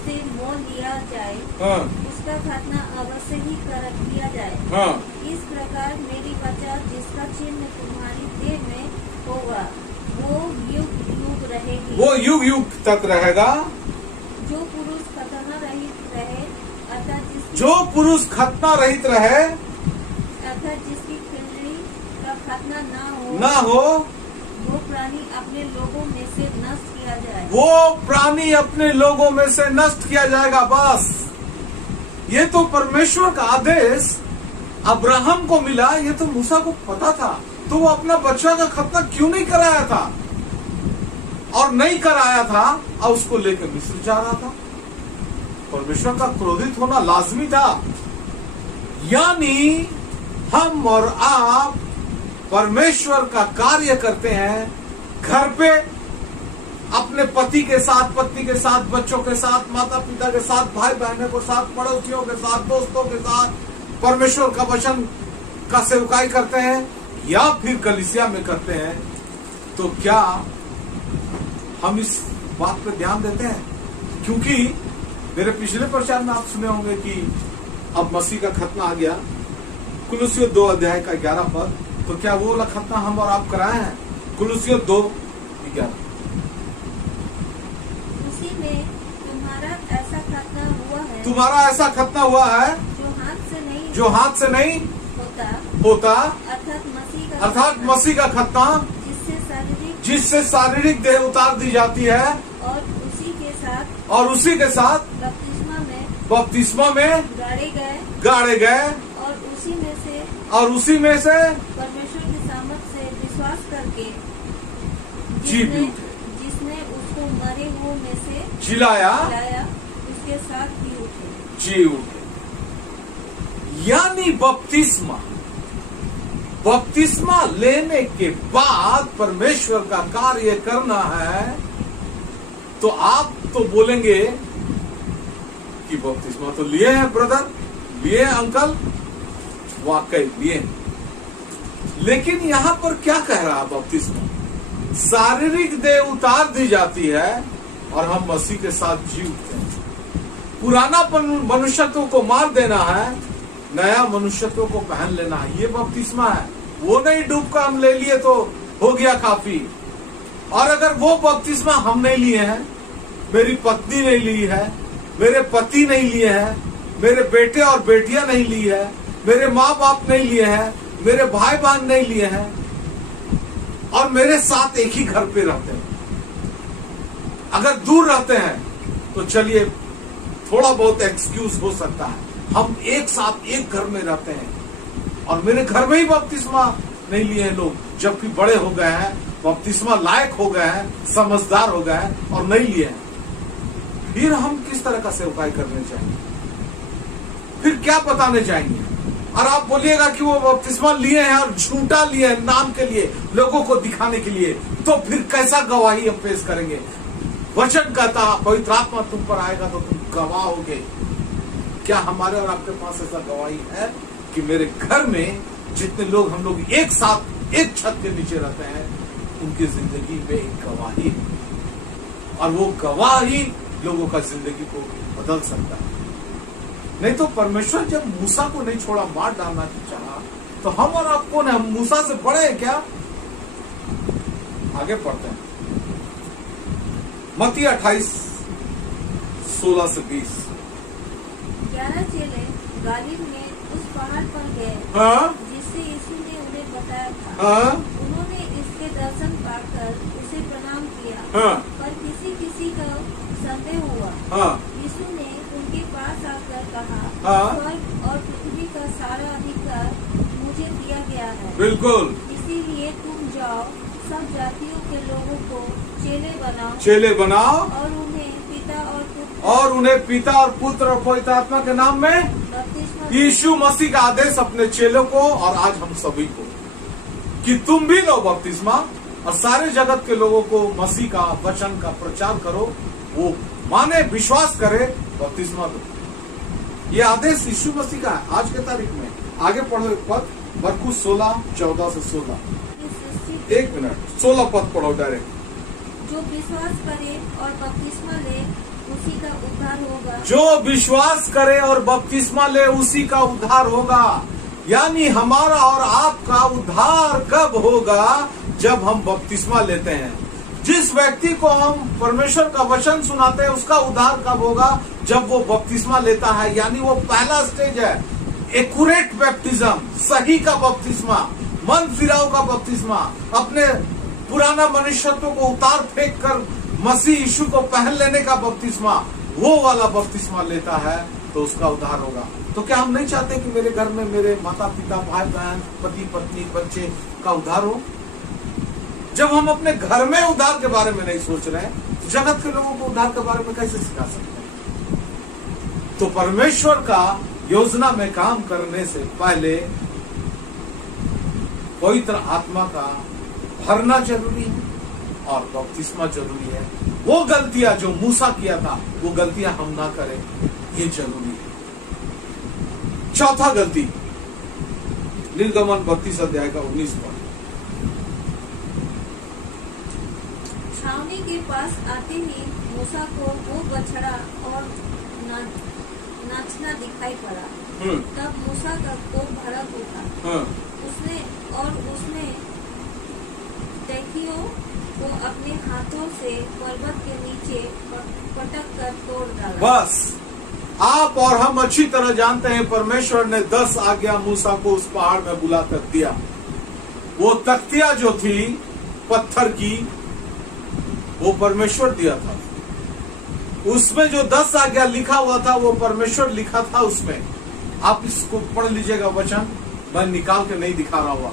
से मोल लिया जाए, हाँ, उसका खतना अवश्य ही कर दिया जाए। हाँ, इस प्रकार मेरी बच्चा जिसका चिन्ह तुम्हारी देह में होगा, वो युग युग रहेगी। वो युग युग तक रहेगा। जो पुरुष खतना रहित रहे, जो पुरुष खतना रहित रहे, अर्थात जिसकी खलड़ी का खतना ना हो, वो प्राणी अपने लोगों में से नष्ट किया जाए। वो प्राणी अपने लोगों में से नष्ट किया जाएगा। बस ये तो परमेश्वर का आदेश अब्राहम को मिला, ये तो मूसा को पता था, तो वो अपना बच्चा का खतना क्यों नहीं कराया था? और नहीं कराया था और उसको लेकर मिस्र जा रहा था। परमेश्वर का क्रोधित होना लाजमी था। यानी हम और आप परमेश्वर का कार्य करते हैं घर पे, अपने पति के साथ, पत्नी के साथ, बच्चों के साथ, माता पिता के साथ, भाई बहनों के साथ, पड़ोसियों के साथ, दोस्तों के साथ परमेश्वर का वचन का सेवकाई करते हैं, या फिर कलीसिया में करते हैं। तो क्या हम इस बात पे ध्यान देते हैं? क्योंकि मेरे पिछले प्रचार में आप सुने होंगे कि अब मसीह का खतना आ गया, कुलुसियों 2 अध्याय का 11 पद। तो क्या वो वाला खतना हम और आप कराए हैं? कुलुसियों 2:11। उसी में तुम्हारा ऐसा खतना हुआ है, तुम्हारा ऐसा खतना हुआ है जो हाथ से नहीं होता, अर्थात मसीह का खतना, जिससे शारीरिक देह उतार दी जाती है, और उसी के साथ बपतिस्मा में गाड़े गए, और उसी में से परमेश्वर की सामर्थ से विश्वास करके जी भी उठे, जिसने उसको मरे हुओं में से जिलाया, उसके साथ भी उठे, जी उठे। यानी बपतिस्मा लेने के बाद परमेश्वर का कार्य करना है। तो आप तो बोलेंगे कि बपतिस्मा तो लिए हैं ब्रदर, लिए हैं अंकल, वाकई लिए हैं, लेकिन यहां पर क्या कह रहा है? बपतिस्मा शारीरिक देह उतार दी जाती है और हम मसीह के साथ जी उठते हैं। पुराना मनुष्यत्व को मार देना है, नया मनुष्यत्व को पहन लेना है, ये बपतिस्मा है। वो नहीं डूब कर हम ले लिए तो हो गया काफी। और अगर वो बपतिस्मा हम नहीं लिए हैं, मेरी पत्नी नहीं ली है, मेरे पति नहीं लिए हैं, मेरे बेटे और बेटियां नहीं ली है, मेरे माँ बाप नहीं लिए हैं, मेरे भाई बहन नहीं लिए हैं, और मेरे साथ एक ही घर पे रहते हैं। अगर दूर रहते हैं तो चलिए थोड़ा बहुत एक्सक्यूज हो सकता है, हम एक साथ एक घर में रहते हैं और मेरे घर में ही बपतिस्मा नहीं लिए हैं लोग, जबकि बड़े हो गए हैं, बपतिस्मा लायक हो गए हैं, समझदार हो गए हैं और नहीं लिए हैं। फिर हम किस तरह का सेवकाई करने चाहिए? फिर क्या बताने जाएंगे? और आप बोलिएगा कि वो बपतिस्मा लिए हैं और झूठा लिए हैं नाम के लिए, लोगों को दिखाने के लिए, तो फिर कैसा गवाही हम पेश करेंगे? वचन कहता पवित्र आत्मा तुम पर आएगा तो तुम गवाह होगे। क्या हमारे और आपके पास ऐसा गवाही है कि मेरे घर में जितने लोग हम लोग एक साथ एक छत के नीचे रहते हैं, उनकी जिंदगी में एक गवाही है, और वो गवाही लोगों का जिंदगी को बदल सकता है। नहीं तो परमेश्वर जब मूसा को नहीं छोड़ा, मार डालना चाहा, तो हम और आप कौन है? हम मूसा से बड़े हैं क्या? आगे पढ़ते हैं मत्ती 28:16 से 20। 11 चेले गालिब में उस पहाड़ पर गए हाँ जिससे यीशु ने उन्हें बताया था। हाँ उन्होंने इसके दर्शन पाकर उसे प्रणाम किया, हाँ पर किसी किसी का संदेह हुआ। हाँ यीशु ने उनके पास आकर कहा, हाँ। स्वर्ग और पृथ्वी का सारा अधिकार मुझे दिया गया है, बिल्कुल। इसीलिए तुम जाओ, सब जातियों के लोगों को चेले बनाओ और उन्हें पिता और पुत्र और पवित्र आत्मा के नाम में बपतिस्मा यीशु मसीह का आदेश अपने चेलों को और आज हम सभी को कि तुम भी लो बपतिस्मा और सारे जगत के लोगों को मसीह का वचन का प्रचार करो, वो माने विश्वास करे, बपतिस्मा दो। ये आदेश यीशु मसीह का है आज के तारीख में। आगे पढ़ो एक पद, मरकुस 16:14 से 16। एक मिनट, 16 पद पढ़ो डायरेक्ट। जो विश्वास करे और बपतिस्मा ले उसी का उद्धार होगा। जो विश्वास करे और बपतिस्मा ले उसी का उद्धार होगा। यानी हमारा और आपका उद्धार कब होगा? जब हम बपतिस्मा लेते हैं। जिस व्यक्ति को हम परमेश्वर का वचन सुनाते हैं उसका उद्धार कब होगा? जब वो बपतिस्मा लेता है। यानी वो पहला स्टेज है, एक्यूरेट बैप्टिज्म, सही का बपतिस्मा, मन फिराव का बपतिस्मा, अपने पुराना मनुष्यत्व को उतार फेंक कर मसीह यीशु को पहन लेने का बपतिस्मा, वो वाला बपतिस्मा लेता है तो उसका उद्धार होगा। तो क्या हम नहीं चाहते कि मेरे घर में मेरे माता पिता, भाई बहन, पति पत्नी, बच्चे का उद्धार हो? जब हम अपने घर में उद्धार के बारे में नहीं सोच रहे हैं, तो जगत के लोगों को उद्धार के बारे में कैसे सिखा सकते हैं? तो परमेश्वर का योजना में काम करने से पहले पवित्र आत्मा का भरना जरूरी है और बपतिस्मा जरूरी है। वो गलतियां जो मूसा किया था, वो गलतियां हम ना करें, ये जरूरी है। चौथा गलती, निर्गमन 32 अध्याय का 19 पद। छावनी के पास आते ही मूसा को वो बछड़ा और नाचना दिखाई पड़ा। तब मूसा का कोप भड़क उठा। उसने टेकियों को अपने हाथों से पर्वत के नीचे पटक कर तोड़ डाला। बस आप और हम अच्छी तरह जानते हैं परमेश्वर ने 10 आज्ञा मूसा को उस पहाड़ में बुलाकर दिया। वो तख्तियां जो थी पत्थर की, वो परमेश्वर दिया था। उसमें जो 10 आज्ञा लिखा हुआ था वो परमेश्वर लिखा था उसमें। आप इसको पढ़ लीजिएगा वचन, मैं निकाल के नहीं दिखा रहा हुआ।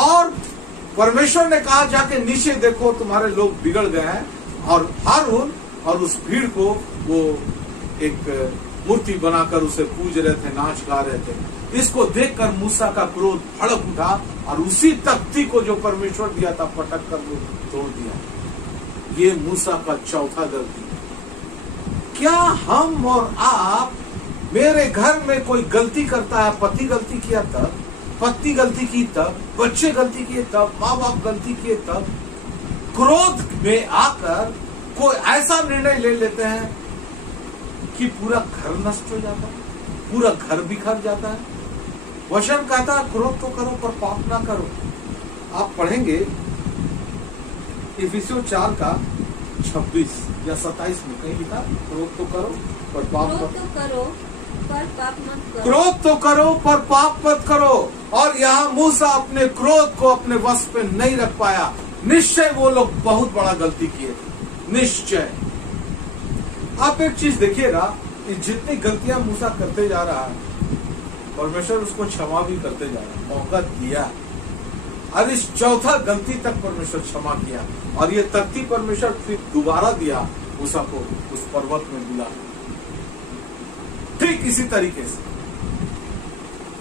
और परमेश्वर ने कहा जाके नीचे देखो तुम्हारे लोग बिगड़ गए हैं, और हारून और उस भीड़ को वो एक मूर्ति बनाकर उसे पूज रहे थे, नाच गा रहे थे। इसको देखकर मूसा का क्रोध भड़क उठा और उसी तख्ती को जो परमेश्वर दिया था पटक कर वो तोड़ दिया। ये मूसा का चौथा गलती। क्या हम और आप, मेरे घर में कोई गलती करता है, पति गलती किया तब, पत्नी गलती की तब, बच्चे गलती किए तब, माँ बाप गलती किए तब, क्रोध में आकर कोई ऐसा निर्णय ले लेते हैं कि पूरा घर नष्ट हो जाता है, पूरा घर बिखर जाता है। वचन कहता है क्रोध तो करो पर पाप ना करो। आप पढ़ेंगे इफिसियों 4 का 26 या 27 में कहीं लिखा, क्रोध तो करो पर पाप मत करो। क्रोध तो करो पर पाप मत करो। और यहाँ मूसा अपने क्रोध को अपने वश पे नहीं रख पाया। निश्चय वो लोग बहुत बड़ा गलती किए थे, निश्चय। आप एक चीज देखिएगा कि जितनी गलतियां मूसा करते जा रहा है, परमेश्वर उसको क्षमा भी करते जा रहा है, मौका दिया। और इस चौथा गलती तक परमेश्वर क्षमा किया, और ये तख्ती परमेश्वर फिर दोबारा दिया मूसा को उस पर्वत में बुला। ठीक इसी तरीके से।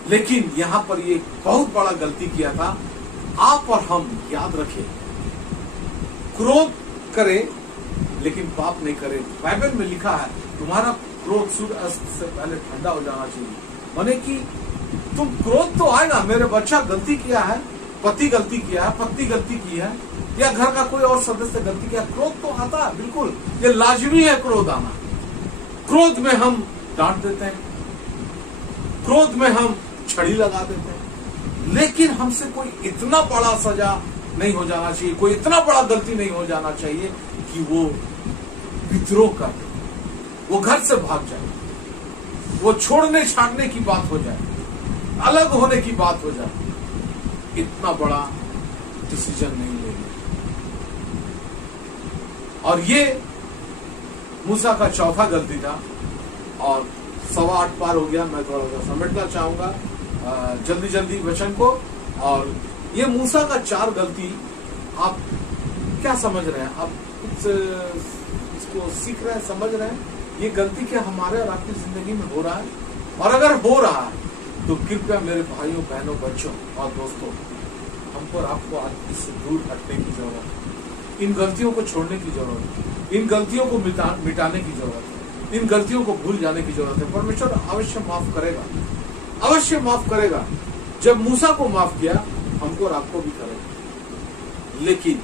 लेकिन यहां पर ये बहुत बड़ा गलती किया था। आप और हम याद रखें, क्रोध करें लेकिन पाप नहीं करें। बाइबल में लिखा है तुम्हारा क्रोध सूर्य अस्त से पहले ठंडा हो जाना चाहिए। माने कि तुम क्रोध तो आएगा, मेरे बच्चा गलती किया है, पति गलती किया है, पत्नी गलती की है, या घर का कोई और सदस्य गलती किया, क्रोध तो आता है, बिल्कुल ये लाजमी है क्रोध आना। क्रोध में हम डांट देते हैं, क्रोध में हम छड़ी लगा देते हैं, लेकिन हमसे कोई इतना बड़ा सजा नहीं हो जाना चाहिए, कोई इतना बड़ा गलती नहीं हो जाना चाहिए कि वो विद्रोह कर दे, वो घर से भाग जाए, वो छोड़ने छाड़ने की बात हो जाए, अलग होने की बात हो जाए। इतना बड़ा डिसीजन नहीं लेंगे। और ये मूसा का चौथा गलती था। और 8:15 पार हो गया। मैं थोड़ा सा समेटना चाहूंगा जल्दी जल्दी वचन को। और ये मूसा का 4 गलती आप क्या समझ रहे हैं? आप कुछ इसको सीख रहे हैं, समझ रहे हैं? ये गलती क्या हमारे और आपकी जिंदगी में हो रहा है? और अगर हो रहा है तो कृपया मेरे भाइयों, बहनों, बच्चों और दोस्तों, हमको और आपको आज इससे दूर हटने की जरूरत है। इन गलतियों को छोड़ने की जरूरत है, इन गलतियों को मिटाने की जरूरत है, इन गलतियों को भूल जाने की जरूरत है। परमेश्वर अवश्य माफ करेगा, अवश्य माफ करेगा। जब मूसा को माफ किया, हमको और आपको भी करेगा। लेकिन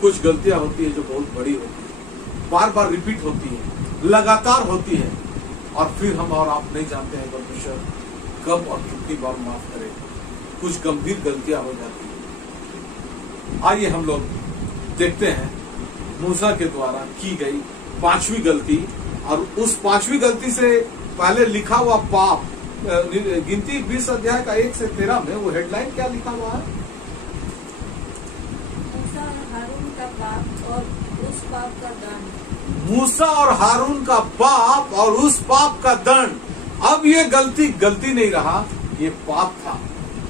कुछ गलतियां होती है जो बहुत बड़ी होती है, बार बार रिपीट होती है, लगातार होती है, और फिर हम और आप नहीं जानते हैं परमेश्वर कब और कितनी बार माफ करेगा। कुछ गंभीर गलतियां हो जाती है। आइए हम लोग देखते हैं मूसा के द्वारा की गई 5वीं गलती। और उस 5वीं गलती से पहले लिखा हुआ पाप, गिनती 20 अध्याय का 1 से 13 में वो हेडलाइन क्या लिखा हुआ है? मूसा और हारून का पाप और उस पाप का दंड। मूसा और हारून का पाप और उस पाप का दंड। अब ये गलती नहीं रहा, ये पाप था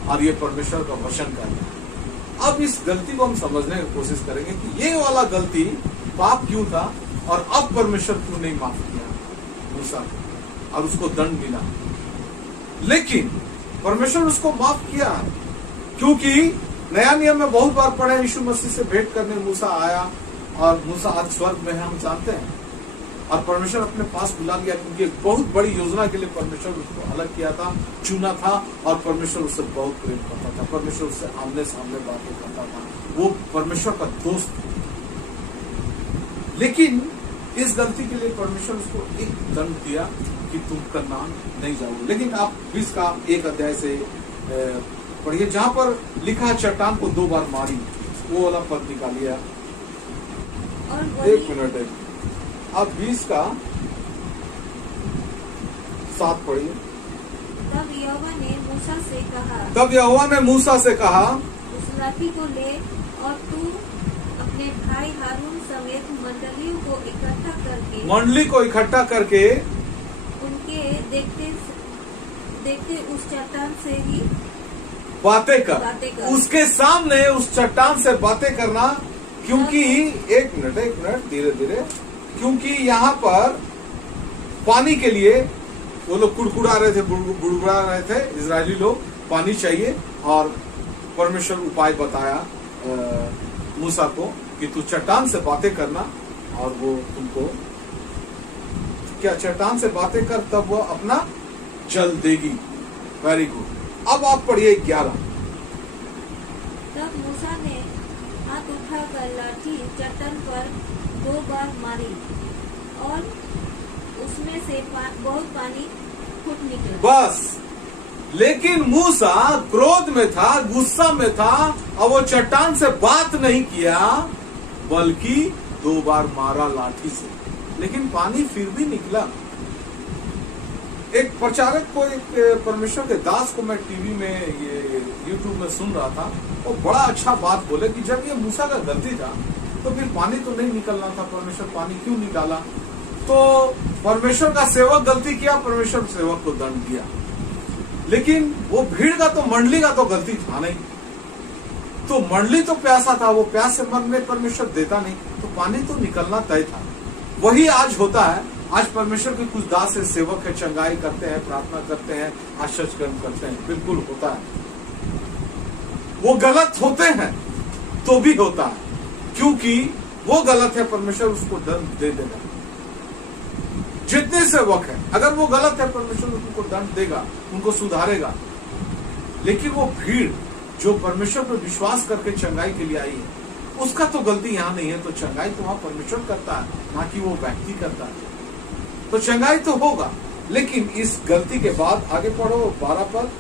और ये परमेश्वर का वचन कर रहा है। अब इस गलती को हम समझने की कोशिश करेंगे कि ये वाला गलती पाप क्यों था और अब परमेश्वर क्यों नहीं माफ किया मूसा को और उसको दंड मिला। लेकिन परमेश्वर उसको माफ किया क्योंकि नया नियम में बहुत बार पढ़े, यीशु मसीह से भेंट करने मूसा आया और मूसा आज स्वर्ग में है, हम जानते हैं। और परमेश्वर अपने पास बुला लिया क्योंकि एक बहुत बड़ी योजना के लिए परमेश्वर उसको अलग किया था, चुना था, और परमेश्वर उससे बहुत प्रेम करता था। परमेश्वर उससे आमने सामने बातें करता था, वो परमेश्वर का दोस्त था। लेकिन इस गलती के लिए परमेश्वर उसको एक दंड दिया कि तुम कनान नहीं जाओगे। लेकिन आप 20 का 1 अध्याय से पढ़िए, जहां पर लिखा है चट्टान को 2 बार मारी, वो वाला पद निकालिए। एक मिनट, अब 20 का 7 पढ़िए। तब यहोवा ने मूसा से कहा, उस लाठी को ले और तू अपने भाई हारून समेत मंडली को इकट्ठा करके उनके देखते उस चट्टान से ही बातें कर। उसके सामने उस चट्टान से बातें करना, क्योंकि एक मिनट धीरे धीरे, क्योंकि यहाँ पर पानी के लिए वो लोग कुड़कुड़ा रहे थे, बुड़बुड़ा रहे थे, इजरायली लोग पानी चाहिए। और परमेश्वर उपाय बताया मूसा को कि तू चट्टान से बातें करना और वो तुमको क्या चट्टान से बातें कर, तब वो अपना जल देगी। Very good. अब आप पढ़िए 11। तब मूसा ने हाथ उठाकर लाठी चट्टान पर 2 बार मारी और उसमें से बहुत पानी फूट निकला। बस। लेकिन मूसा क्रोध में था, गुस्सा में था, और वो चट्टान से बात नहीं किया, बल्कि 2 बार मारा लाठी से, लेकिन पानी फिर भी निकला। एक प्रचारक को, एक परमेश्वर के दास को मैं टीवी में, ये यूट्यूब में सुन रहा था, वो बड़ा अच्छा बात बोले कि जब ये मूसा का गलती था तो फिर पानी तो नहीं निकलना था, परमेश्वर पानी क्यों निकाला? तो परमेश्वर का सेवक गलती किया, परमेश्वर सेवक को दंड दिया। लेकिन वो भीड़ का तो, मंडली का तो गलती था नहीं, तो मंडली तो प्यासा था, वो प्यास से मन में परमेश्वर देता नहीं, तो पानी तो निकलना तय था। वही आज होता है आज परमेश्वर के कुछ दास है, सेवक है, चंगाई करते हैं, प्रार्थना करते हैं, आश्चर्य कर्म करते हैं, बिल्कुल होता है। वो गलत होते हैं तो भी होता है, क्योंकि वो गलत है, परमेश्वर उसको दंड दे देगा। जितने सेवक है, अगर वो गलत है, परमेश्वर उनको दंड देगा, उनको सुधारेगा। लेकिन वो भीड़ जो परमेश्वर पर विश्वास करके चंगाई के लिए आई है, उसका तो गलती यहां नहीं है। तो चंगाई तो वहां परमेश्वर करता है, ना कि वो व्यक्ति करता है। तो चंगाई तो होगा, लेकिन इस गलती के बाद आगे पढ़ो 12 पद।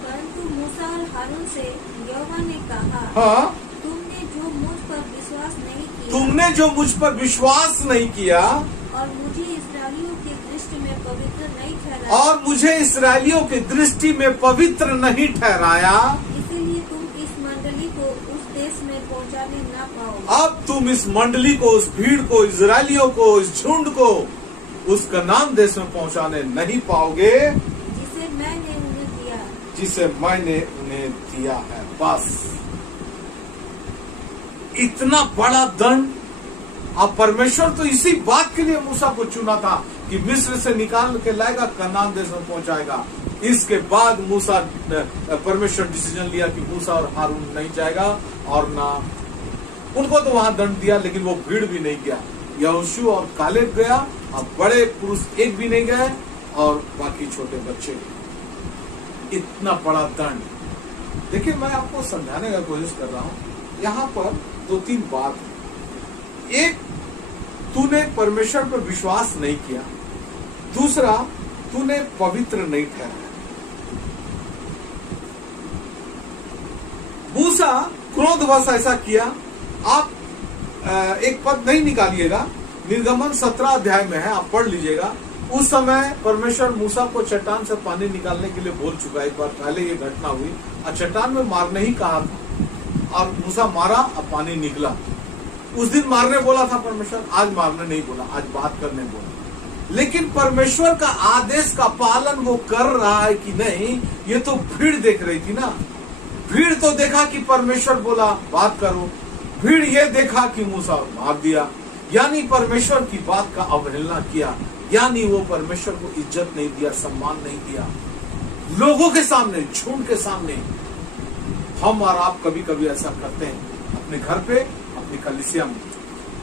परंतु मूसा और हारून से यहोवा ने कहा, हाँ, तुमने जो मुझ पर विश्वास नहीं किया तुमने जो मुझ पर विश्वास नहीं किया और मुझे इसराइलियों की दृष्टि में पवित्र नहीं ठहराया, और मुझे इसराइलियों की दृष्टि में पवित्र नहीं ठहराया, इसीलिए तुम इस मंडली को उस देश में पहुंचाने न पाओगे। अब तुम इस मंडली को, उस भीड़ को, इजरायलियों को, इस झुंड को उस कनान देश में पहुंचाने नहीं पाओगे जिसे मैंने उन्हें दिया। जिसे मैंने उन्हें दिया है। बस इतना बड़ा दंड। अब परमेश्वर तो इसी बात के लिए मूसा को चुना था कि मिस्र से निकाल के लाएगा, कनान देश में पहुंचाएगा। इसके बाद मूसा, परमेश्वर डिसीजन लिया कि मूसा और हारून नहीं जाएगा, और ना उनको तो वहां दंड दिया, लेकिन वो भीड़ भी नहीं गया। यहोशू और कालेब गया, अब बड़े पुरुष एक भी नहीं गए, और बाकी छोटे बच्चे। इतना बड़ा दंड। देखिए, मैं आपको समझाने का कोशिश कर रहा हूं। यहाँ पर 2-3 बात है। एक, तूने परमेश्वर पर विश्वास नहीं किया। दूसरा, तूने पवित्र नहीं ठहराया। मूसा क्रोधवश ऐसा किया। आप एक पद नहीं निकालिएगा, निर्गमन 17 अध्याय में है, आप पढ़ लीजिएगा। उस समय परमेश्वर मूसा को चट्टान से पानी निकालने के लिए बोल चुका। एक बार पहले ये घटना हुई, और चट्टान में मारने ही कहा था, और मूसा मारा, अब पानी निकला। उस दिन मारने बोला था परमेश्वर, आज मारने नहीं बोला, आज बात करने बोला। लेकिन परमेश्वर का आदेश का पालन वो कर रहा है कि नहीं, ये तो भीड़ देख रही थी ना। भीड़ तो देखा कि परमेश्वर बोला बात करो, भीड़ ये देखा कि मूसा मार दिया। यानी परमेश्वर की बात का अवहेलना किया, यानी वो परमेश्वर को इज्जत नहीं दिया, सम्मान नहीं दिया। लोगों के सामने, झुंड के सामने। हम और आप कभी कभी ऐसा करते हैं अपने घर पे, अपनी कलीसिया में।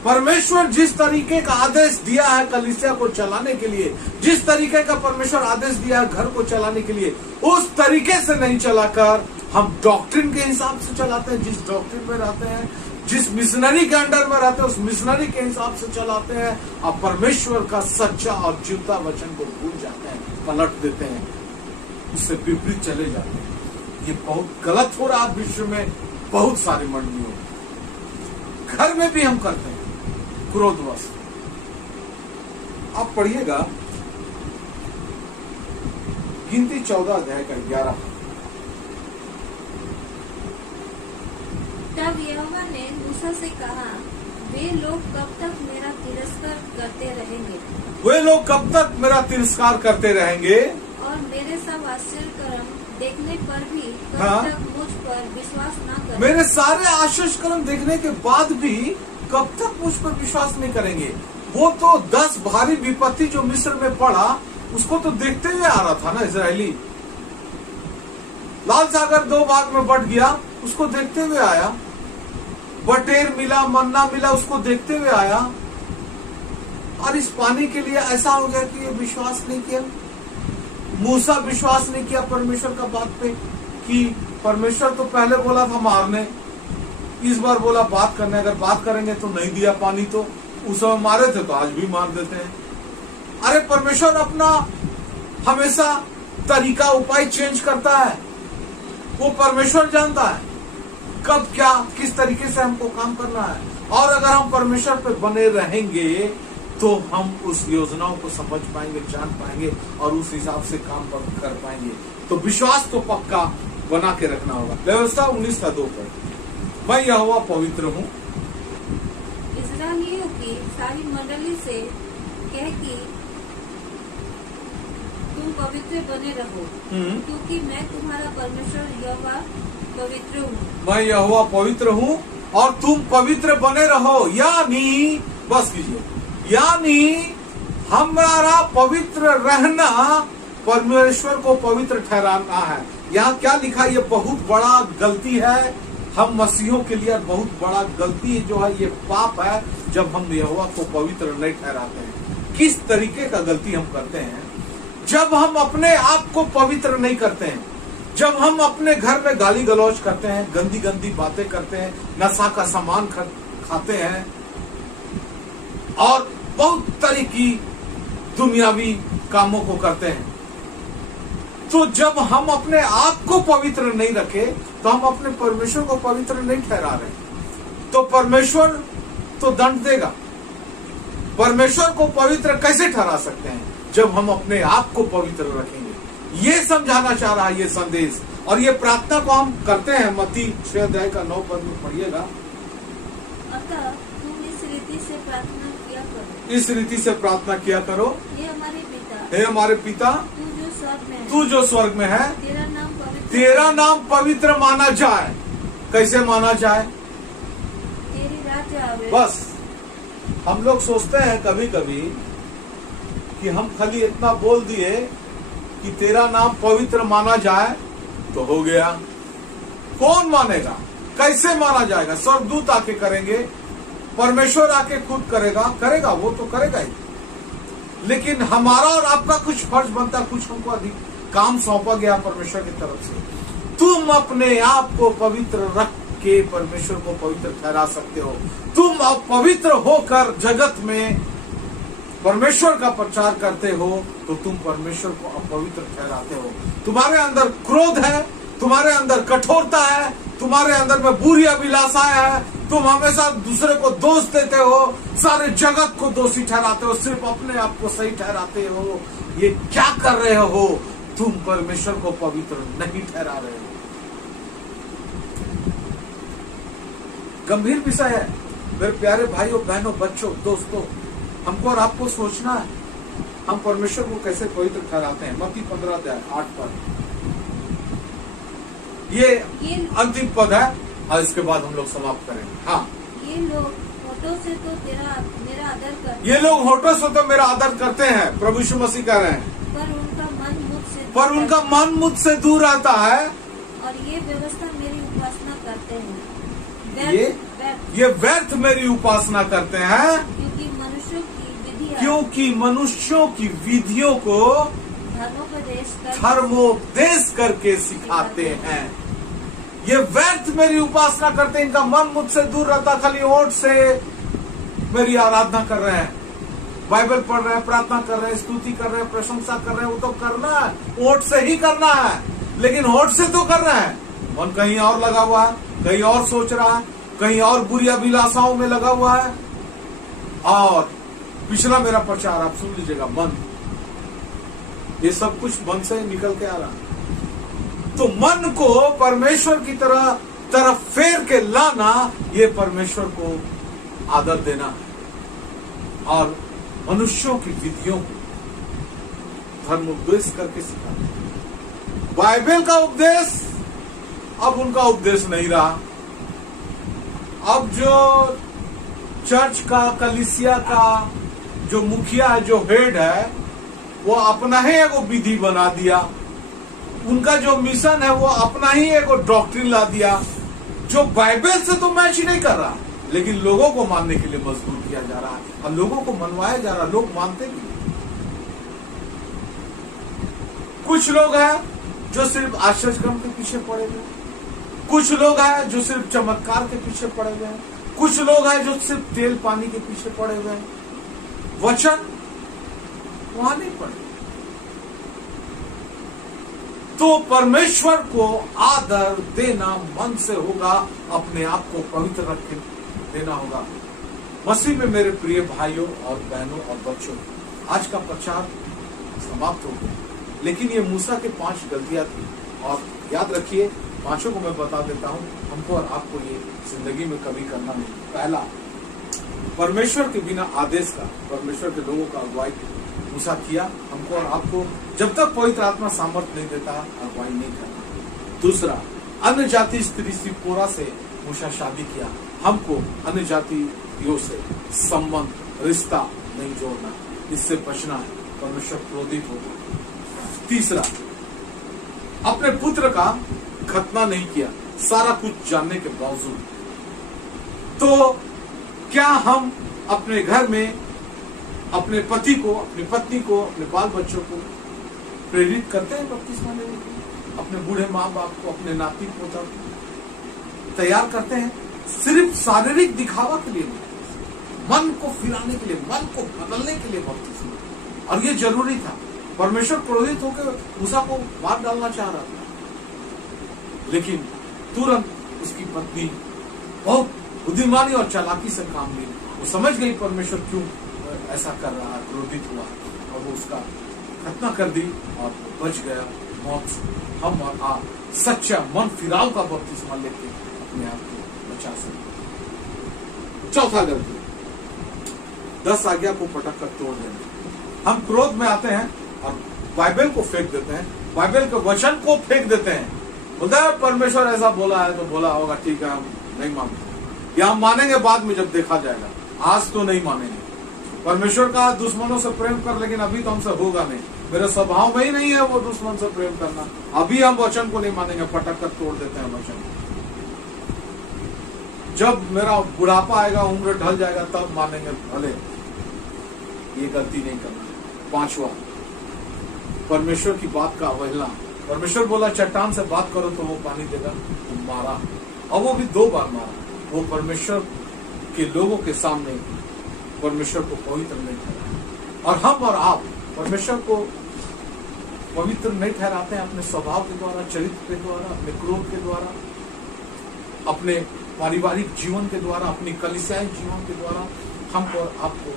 परमेश्वर जिस तरीके का आदेश दिया है कलीसिया को चलाने के लिए, जिस तरीके का परमेश्वर आदेश दिया है घर को चलाने के लिए, उस तरीके से नहीं चलाकर हम डॉक्ट्रिन के हिसाब से चलाते हैं। जिस डॉक्ट्रिन में रहते हैं, जिस मिशनरी के अंडर में रहते हैं, उस मिशनरी के हिसाब से चलाते हैं, और परमेश्वर का सच्चा और जीवता वचन को भूल जाते हैं, पलट देते हैं, उससे विपरीत चले जाते हैं। ये बहुत गलत हो रहा है विश्व में, बहुत सारी मंडलियों में। घर में भी हम करते हैं क्रोधवश। आप पढ़िएगा गिनती 14 अध्याय का 11। तब यहोवा ने मूसा से कहा, वे लोग कब तक मेरा तिरस्कार करते रहेंगे? वे लोग कब तक मेरा तिरस्कार करते रहेंगे? और मेरे सब आश्चर्य कर्म देखने पर भी कब हाँ? तक मुझ पर विश्वास न करें? मेरे सारे आश्चर्य कर्म देखने के बाद भी कब तक मुझ पर विश्वास नहीं करेंगे? वो तो 10 भारी विपत्ति जो मिस्र में पड़ा, उसको तो देखते हुए आ रहा था ना इजरायली। लाल सागर 2 भाग में बट गया, उसको देखते हुए आया। बटेर मिला, मन्ना मिला, उसको देखते हुए आया। और इस पानी के लिए ऐसा हो गया कि ये विश्वास नहीं किया। मूसा विश्वास नहीं किया परमेश्वर का बात पे, कि परमेश्वर तो पहले बोला था मारने, इस बार बोला बात करने। अगर बात करेंगे तो नहीं दिया पानी, तो उस समय मारे थे तो आज भी मार देते हैं। अरे परमेश्वर अपना हमेशा तरीका, उपाय चेंज करता है। वो परमेश्वर जानता है कब क्या, किस तरीके से हमको काम करना है। और अगर हम परमेश्वर पे बने रहेंगे तो हम उस योजनाओं को समझ पाएंगे, जान पाएंगे, और उस हिसाब से काम कर पाएंगे। तो विश्वास तो पक्का बना के रखना होगा। व्यवस्था 19:2 पर, मैं यहोवा पवित्र हूँ। इस्राएलियों की सारी मंडली से कह कि तुम पवित्र बने रहो, क्योंकि मैं तुम्हारा परमेश्वर यहोवा पवित्र हूँ। मैं यहोवा पवित्र हूँ और तुम पवित्र बने रहो। यानी बस कीजिए, यानी हमारा पवित्र रहना परमेश्वर को पवित्र ठहराना है। यहाँ क्या लिखा, ये बहुत बड़ा गलती है हम मसीहों के लिए, बहुत बड़ा गलती जो है ये पाप है जब हम यहोवा को पवित्र नहीं ठहराते हैं। किस तरीके का गलती हम करते हैं? जब हम अपने आप को पवित्र नहीं करते हैं, जब हम अपने घर में गाली गलौज करते हैं, गंदी गंदी बातें करते हैं, नशा का सामान खाते हैं और बहुत तरह की दुनियावी कामों को करते हैं, तो जब हम अपने आप को पवित्र नहीं रखे तो हम अपने परमेश्वर को पवित्र नहीं ठहरा रहे, तो परमेश्वर तो दंड देगा। परमेश्वर को पवित्र कैसे ठहरा सकते हैं? जब हम अपने आप को पवित्र रखेंगे। ये समझाना चाह रहा है ये संदेश, और ये प्रार्थना को हम करते हैं। मत्ती 6 अध्याय का 9 पद में पढ़िएगा। अतः तुम इस रीति से प्रार्थना किया करो, इस रीति से प्रार्थना किया करो, हे हमारे पिता, हे हमारे पिता, तू जो स्वर्ग में है, तेरा नाम पवित्र माना जाए। कैसे माना जाए? तेरी राज्य आवे। बस हम लोग सोचते हैं कभी कभी कि हम खाली इतना बोल दिए कि तेरा नाम पवित्र माना जाए तो हो गया। कौन मानेगा? कैसे माना जाएगा? स्वर्गदूत आके करेंगे, परमेश्वर आके खुद करेगा, वो तो करेगा ही। लेकिन हमारा और आपका कुछ फर्ज बनता, कुछ हमको अधिक काम सौंपा गया परमेश्वर की तरफ से। तुम अपने आप को पवित्र रख के परमेश्वर को पवित्र ठहरा सकते हो। तुम अब पवित्र होकर जगत में परमेश्वर का प्रचार करते हो तो तुम परमेश्वर को अपवित्र ठहराते हो। तुम्हारे अंदर क्रोध है, तुम्हारे अंदर कठोरता है, तुम्हारे अंदर में बुरी अभिलाषाएं है, तुम हमेशा दूसरे को दोष देते हो, सारे जगत को दोषी ठहराते हो, सिर्फ अपने आप को सही ठहराते हो। ये क्या कर रहे हो? तुम परमेश्वर को पवित्र नहीं ठहरा रहे हो। गंभीर विषय है मेरे प्यारे भाइयों, बहनों, बच्चों, दोस्तों। हमको और आपको सोचना है हम परमेश्वर को कैसे पवित्र ठहराते हैं। मत्ती 15 अध्याय 8 पद, ये अंतिम पद है और इसके बाद हम लोग समाप्त करेंगे। हाँ, ये लोग होठों से तो मेरा आदर करते, ये लोग होठों से तो मेरा आदर करते हैं, प्रभु यीशु मसीह कह रहे हैं, पर उनका मन मुझसे दूर रहता है, और ये व्यवस्था मेरी उपासना करते हैं। ये व्यर्थ मेरी उपासना करते हैं, क्योंकि मनुष्यों की विधियों को धर्मोपदेश करके सिखाते हैं। ये व्यर्थ मेरी उपासना करते हैं, इनका मन मुझसे दूर रहता, खाली होठ से मेरी आराधना कर रहे हैं, बाइबल पढ़ रहे हैं, प्रार्थना कर रहे हैं, स्तुति कर रहे हैं, प्रशंसा कर रहे हैं। वो तो करना है, होठ से ही करना है, लेकिन होठ से तो कर रहे हैं, मन कहीं और लगा हुआ है, कहीं और सोच रहा है, कहीं और बुरी अभिलाषाओं में लगा हुआ है। और पिछला मेरा प्रचार आप सुन लीजिएगा, मन, ये सब कुछ मन से निकल के आ रहा है। तो मन को परमेश्वर की तरफ फेर के लाना, ये परमेश्वर को आदर देना है, और मनुष्यों की विधियों को धर्मोपदेश करके सिखाना। बाइबल का उपदेश अब उनका उपदेश नहीं रहा। अब जो चर्च का, कलीसिया का जो मुखिया है, जो हेड है, वो अपना ही एगो विधि बना दिया। उनका जो मिशन है वो अपना ही एगो डॉक्ट्रिन ला दिया, जो बाइबल से तो मैच ही नहीं कर रहा, लेकिन लोगों को मानने के लिए मजबूर किया जा रहा है और लोगों को मनवाया जा रहा है। लोग मानते भी। कुछ लोग हैं जो सिर्फ आश्चर्यक्रम के पीछे पड़े हुए, कुछ लोग हैं जो सिर्फ चमत्कार के पीछे पड़े हुए हैं, कुछ लोग हैं जो सिर्फ तेल पानी के पीछे पड़े हुए हैं। वचन वहां नहीं पड़े। तो परमेश्वर को आदर देना मन से होगा, अपने आप को पवित्र रख के देना होगा। मसीह में मेरे प्रिय भाइयों और बहनों और बच्चों, आज का प्रचार समाप्त हो गया, लेकिन ये मूसा के 5 गलतियां थी, और याद रखिए 5 को मैं बता देता हूं, हमको और आपको ये जिंदगी में कभी करना नहीं। पहला, परमेश्वर के बिना आदेश का, परमेश्वर के लोगों का अगुवाई मूसा किया। हमको और आपको जब तक पवित्र आत्मा सामर्थ्य नहीं देता, अगुवाई नहीं करना। दूसरा, अन्य जाति स्त्री सिप्पोरा से मूसा शादी किया। हमको अन्य जातियों से संबंध, रिश्ता नहीं जोड़ना, इससे बचना है, परमेश्वर क्रोधित होगा। तीसरा, अपने पुत्र का खतना नहीं किया सारा कुछ जानने के बावजूद। तो क्या हम अपने घर में अपने पति को, अपनी पत्नी को, अपने बाल बच्चों को प्रेरित करते हैं बपतिस्मा लेने के लिए? अपने बूढ़े माँ बाप को, अपने नाती पोता को तैयार करते हैं सिर्फ शारीरिक दिखावा के लिए, मन को फिराने के लिए, मन को बदलने के लिए बपतिस्मा? और ये जरूरी था। परमेश्वर क्रोधित होकर मूसा को मार डालना चाह रहा था, लेकिन तुरंत उसकी पत्नी बहुत बुद्धिमानी और चालाकी से काम ली। वो समझ गई परमेश्वर क्यों ऐसा कर रहा है, क्रोधित हुआ, और वो उसका खतना कर दी और बच गया मौत से। हम और आप सच्चा मन फिराव का बपतिस्मा लेके अपने आप को बचा सकते। चौथा गलती, 10 आज्ञा को पटक कर तोड़ देना। हम क्रोध में आते हैं और बाइबल को फेंक देते हैं, बाइबल के वचन को फेंक देते हैं। बोलता है परमेश्वर ऐसा बोला है तो बोला होगा, ठीक है, हम नहीं मानते, या हम मानेंगे बाद में जब देखा जाएगा, आज तो नहीं मानेंगे। परमेश्वर का दुश्मनों से प्रेम कर, लेकिन अभी तो हमसे होगा नहीं, मेरे स्वभाव में ही नहीं है वो दुश्मन से प्रेम करना। अभी हम वचन को नहीं मानेंगे, पटक कर तोड़ देते हैं वचन। जब मेरा बुढ़ापा आएगा, उम्र ढल जाएगा, तब मानेंगे, भले। ये गलती नहीं करना। पांचवा, परमेश्वर की बात का अवहेलना। परमेश्वर बोला चट्टान से बात करो तो वो पानी देगा, तो मारा, और वो भी 2 बार मारा। वो परमेश्वर के लोगों के सामने परमेश्वर को पवित्र नहीं ठहराया। और हम और आप परमेश्वर को पवित्र नहीं ठहराते हैं अपने स्वभाव के द्वारा, चरित्र के द्वारा, अपने क्रोध के द्वारा, अपने पारिवारिक जीवन के द्वारा, अपनी कलीसियाई जीवन के द्वारा। हमको और आपको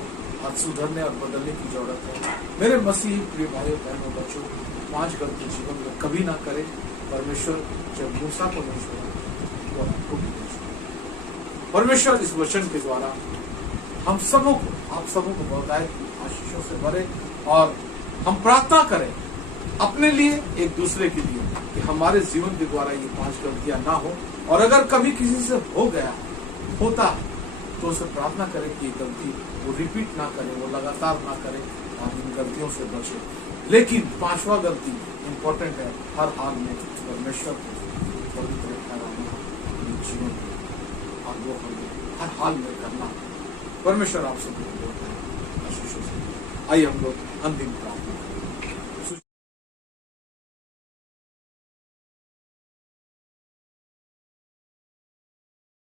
आज सुधरने और बदलने की जरूरत है। मेरे मसीही प्रिय भाइयों बहनों बच्चों, 5 गलती जीवन में कभी ना करें। परमेश्वर जब मूसा को नहीं छोड़ा तो आपको भी नहीं छोड़ा। परमेश्वर इस वचन के द्वारा हम सबों को, आप सबों को बहुतायत आशीषों से भरे, और हम प्रार्थना करें अपने लिए, एक दूसरे के लिए, कि हमारे जीवन के द्वारा ये 5 गलतियां ना हो। और अगर कभी किसी से हो गया, होता है, तो उसे प्रार्थना करें कि ये गलती वो रिपीट ना करे, वो लगातार ना करे, और इन गलतियों से बचे। लेकिन 5वां गलती इंपॉर्टेंट है, हर हाल में परमेश्वर को पवित्र ठहराना अपने जीवन में, और वो हमें हर हाल में करना। परमेश्वर आपसे आशीषों से। आइए हम लोग अंतिम प्रार्थना करें।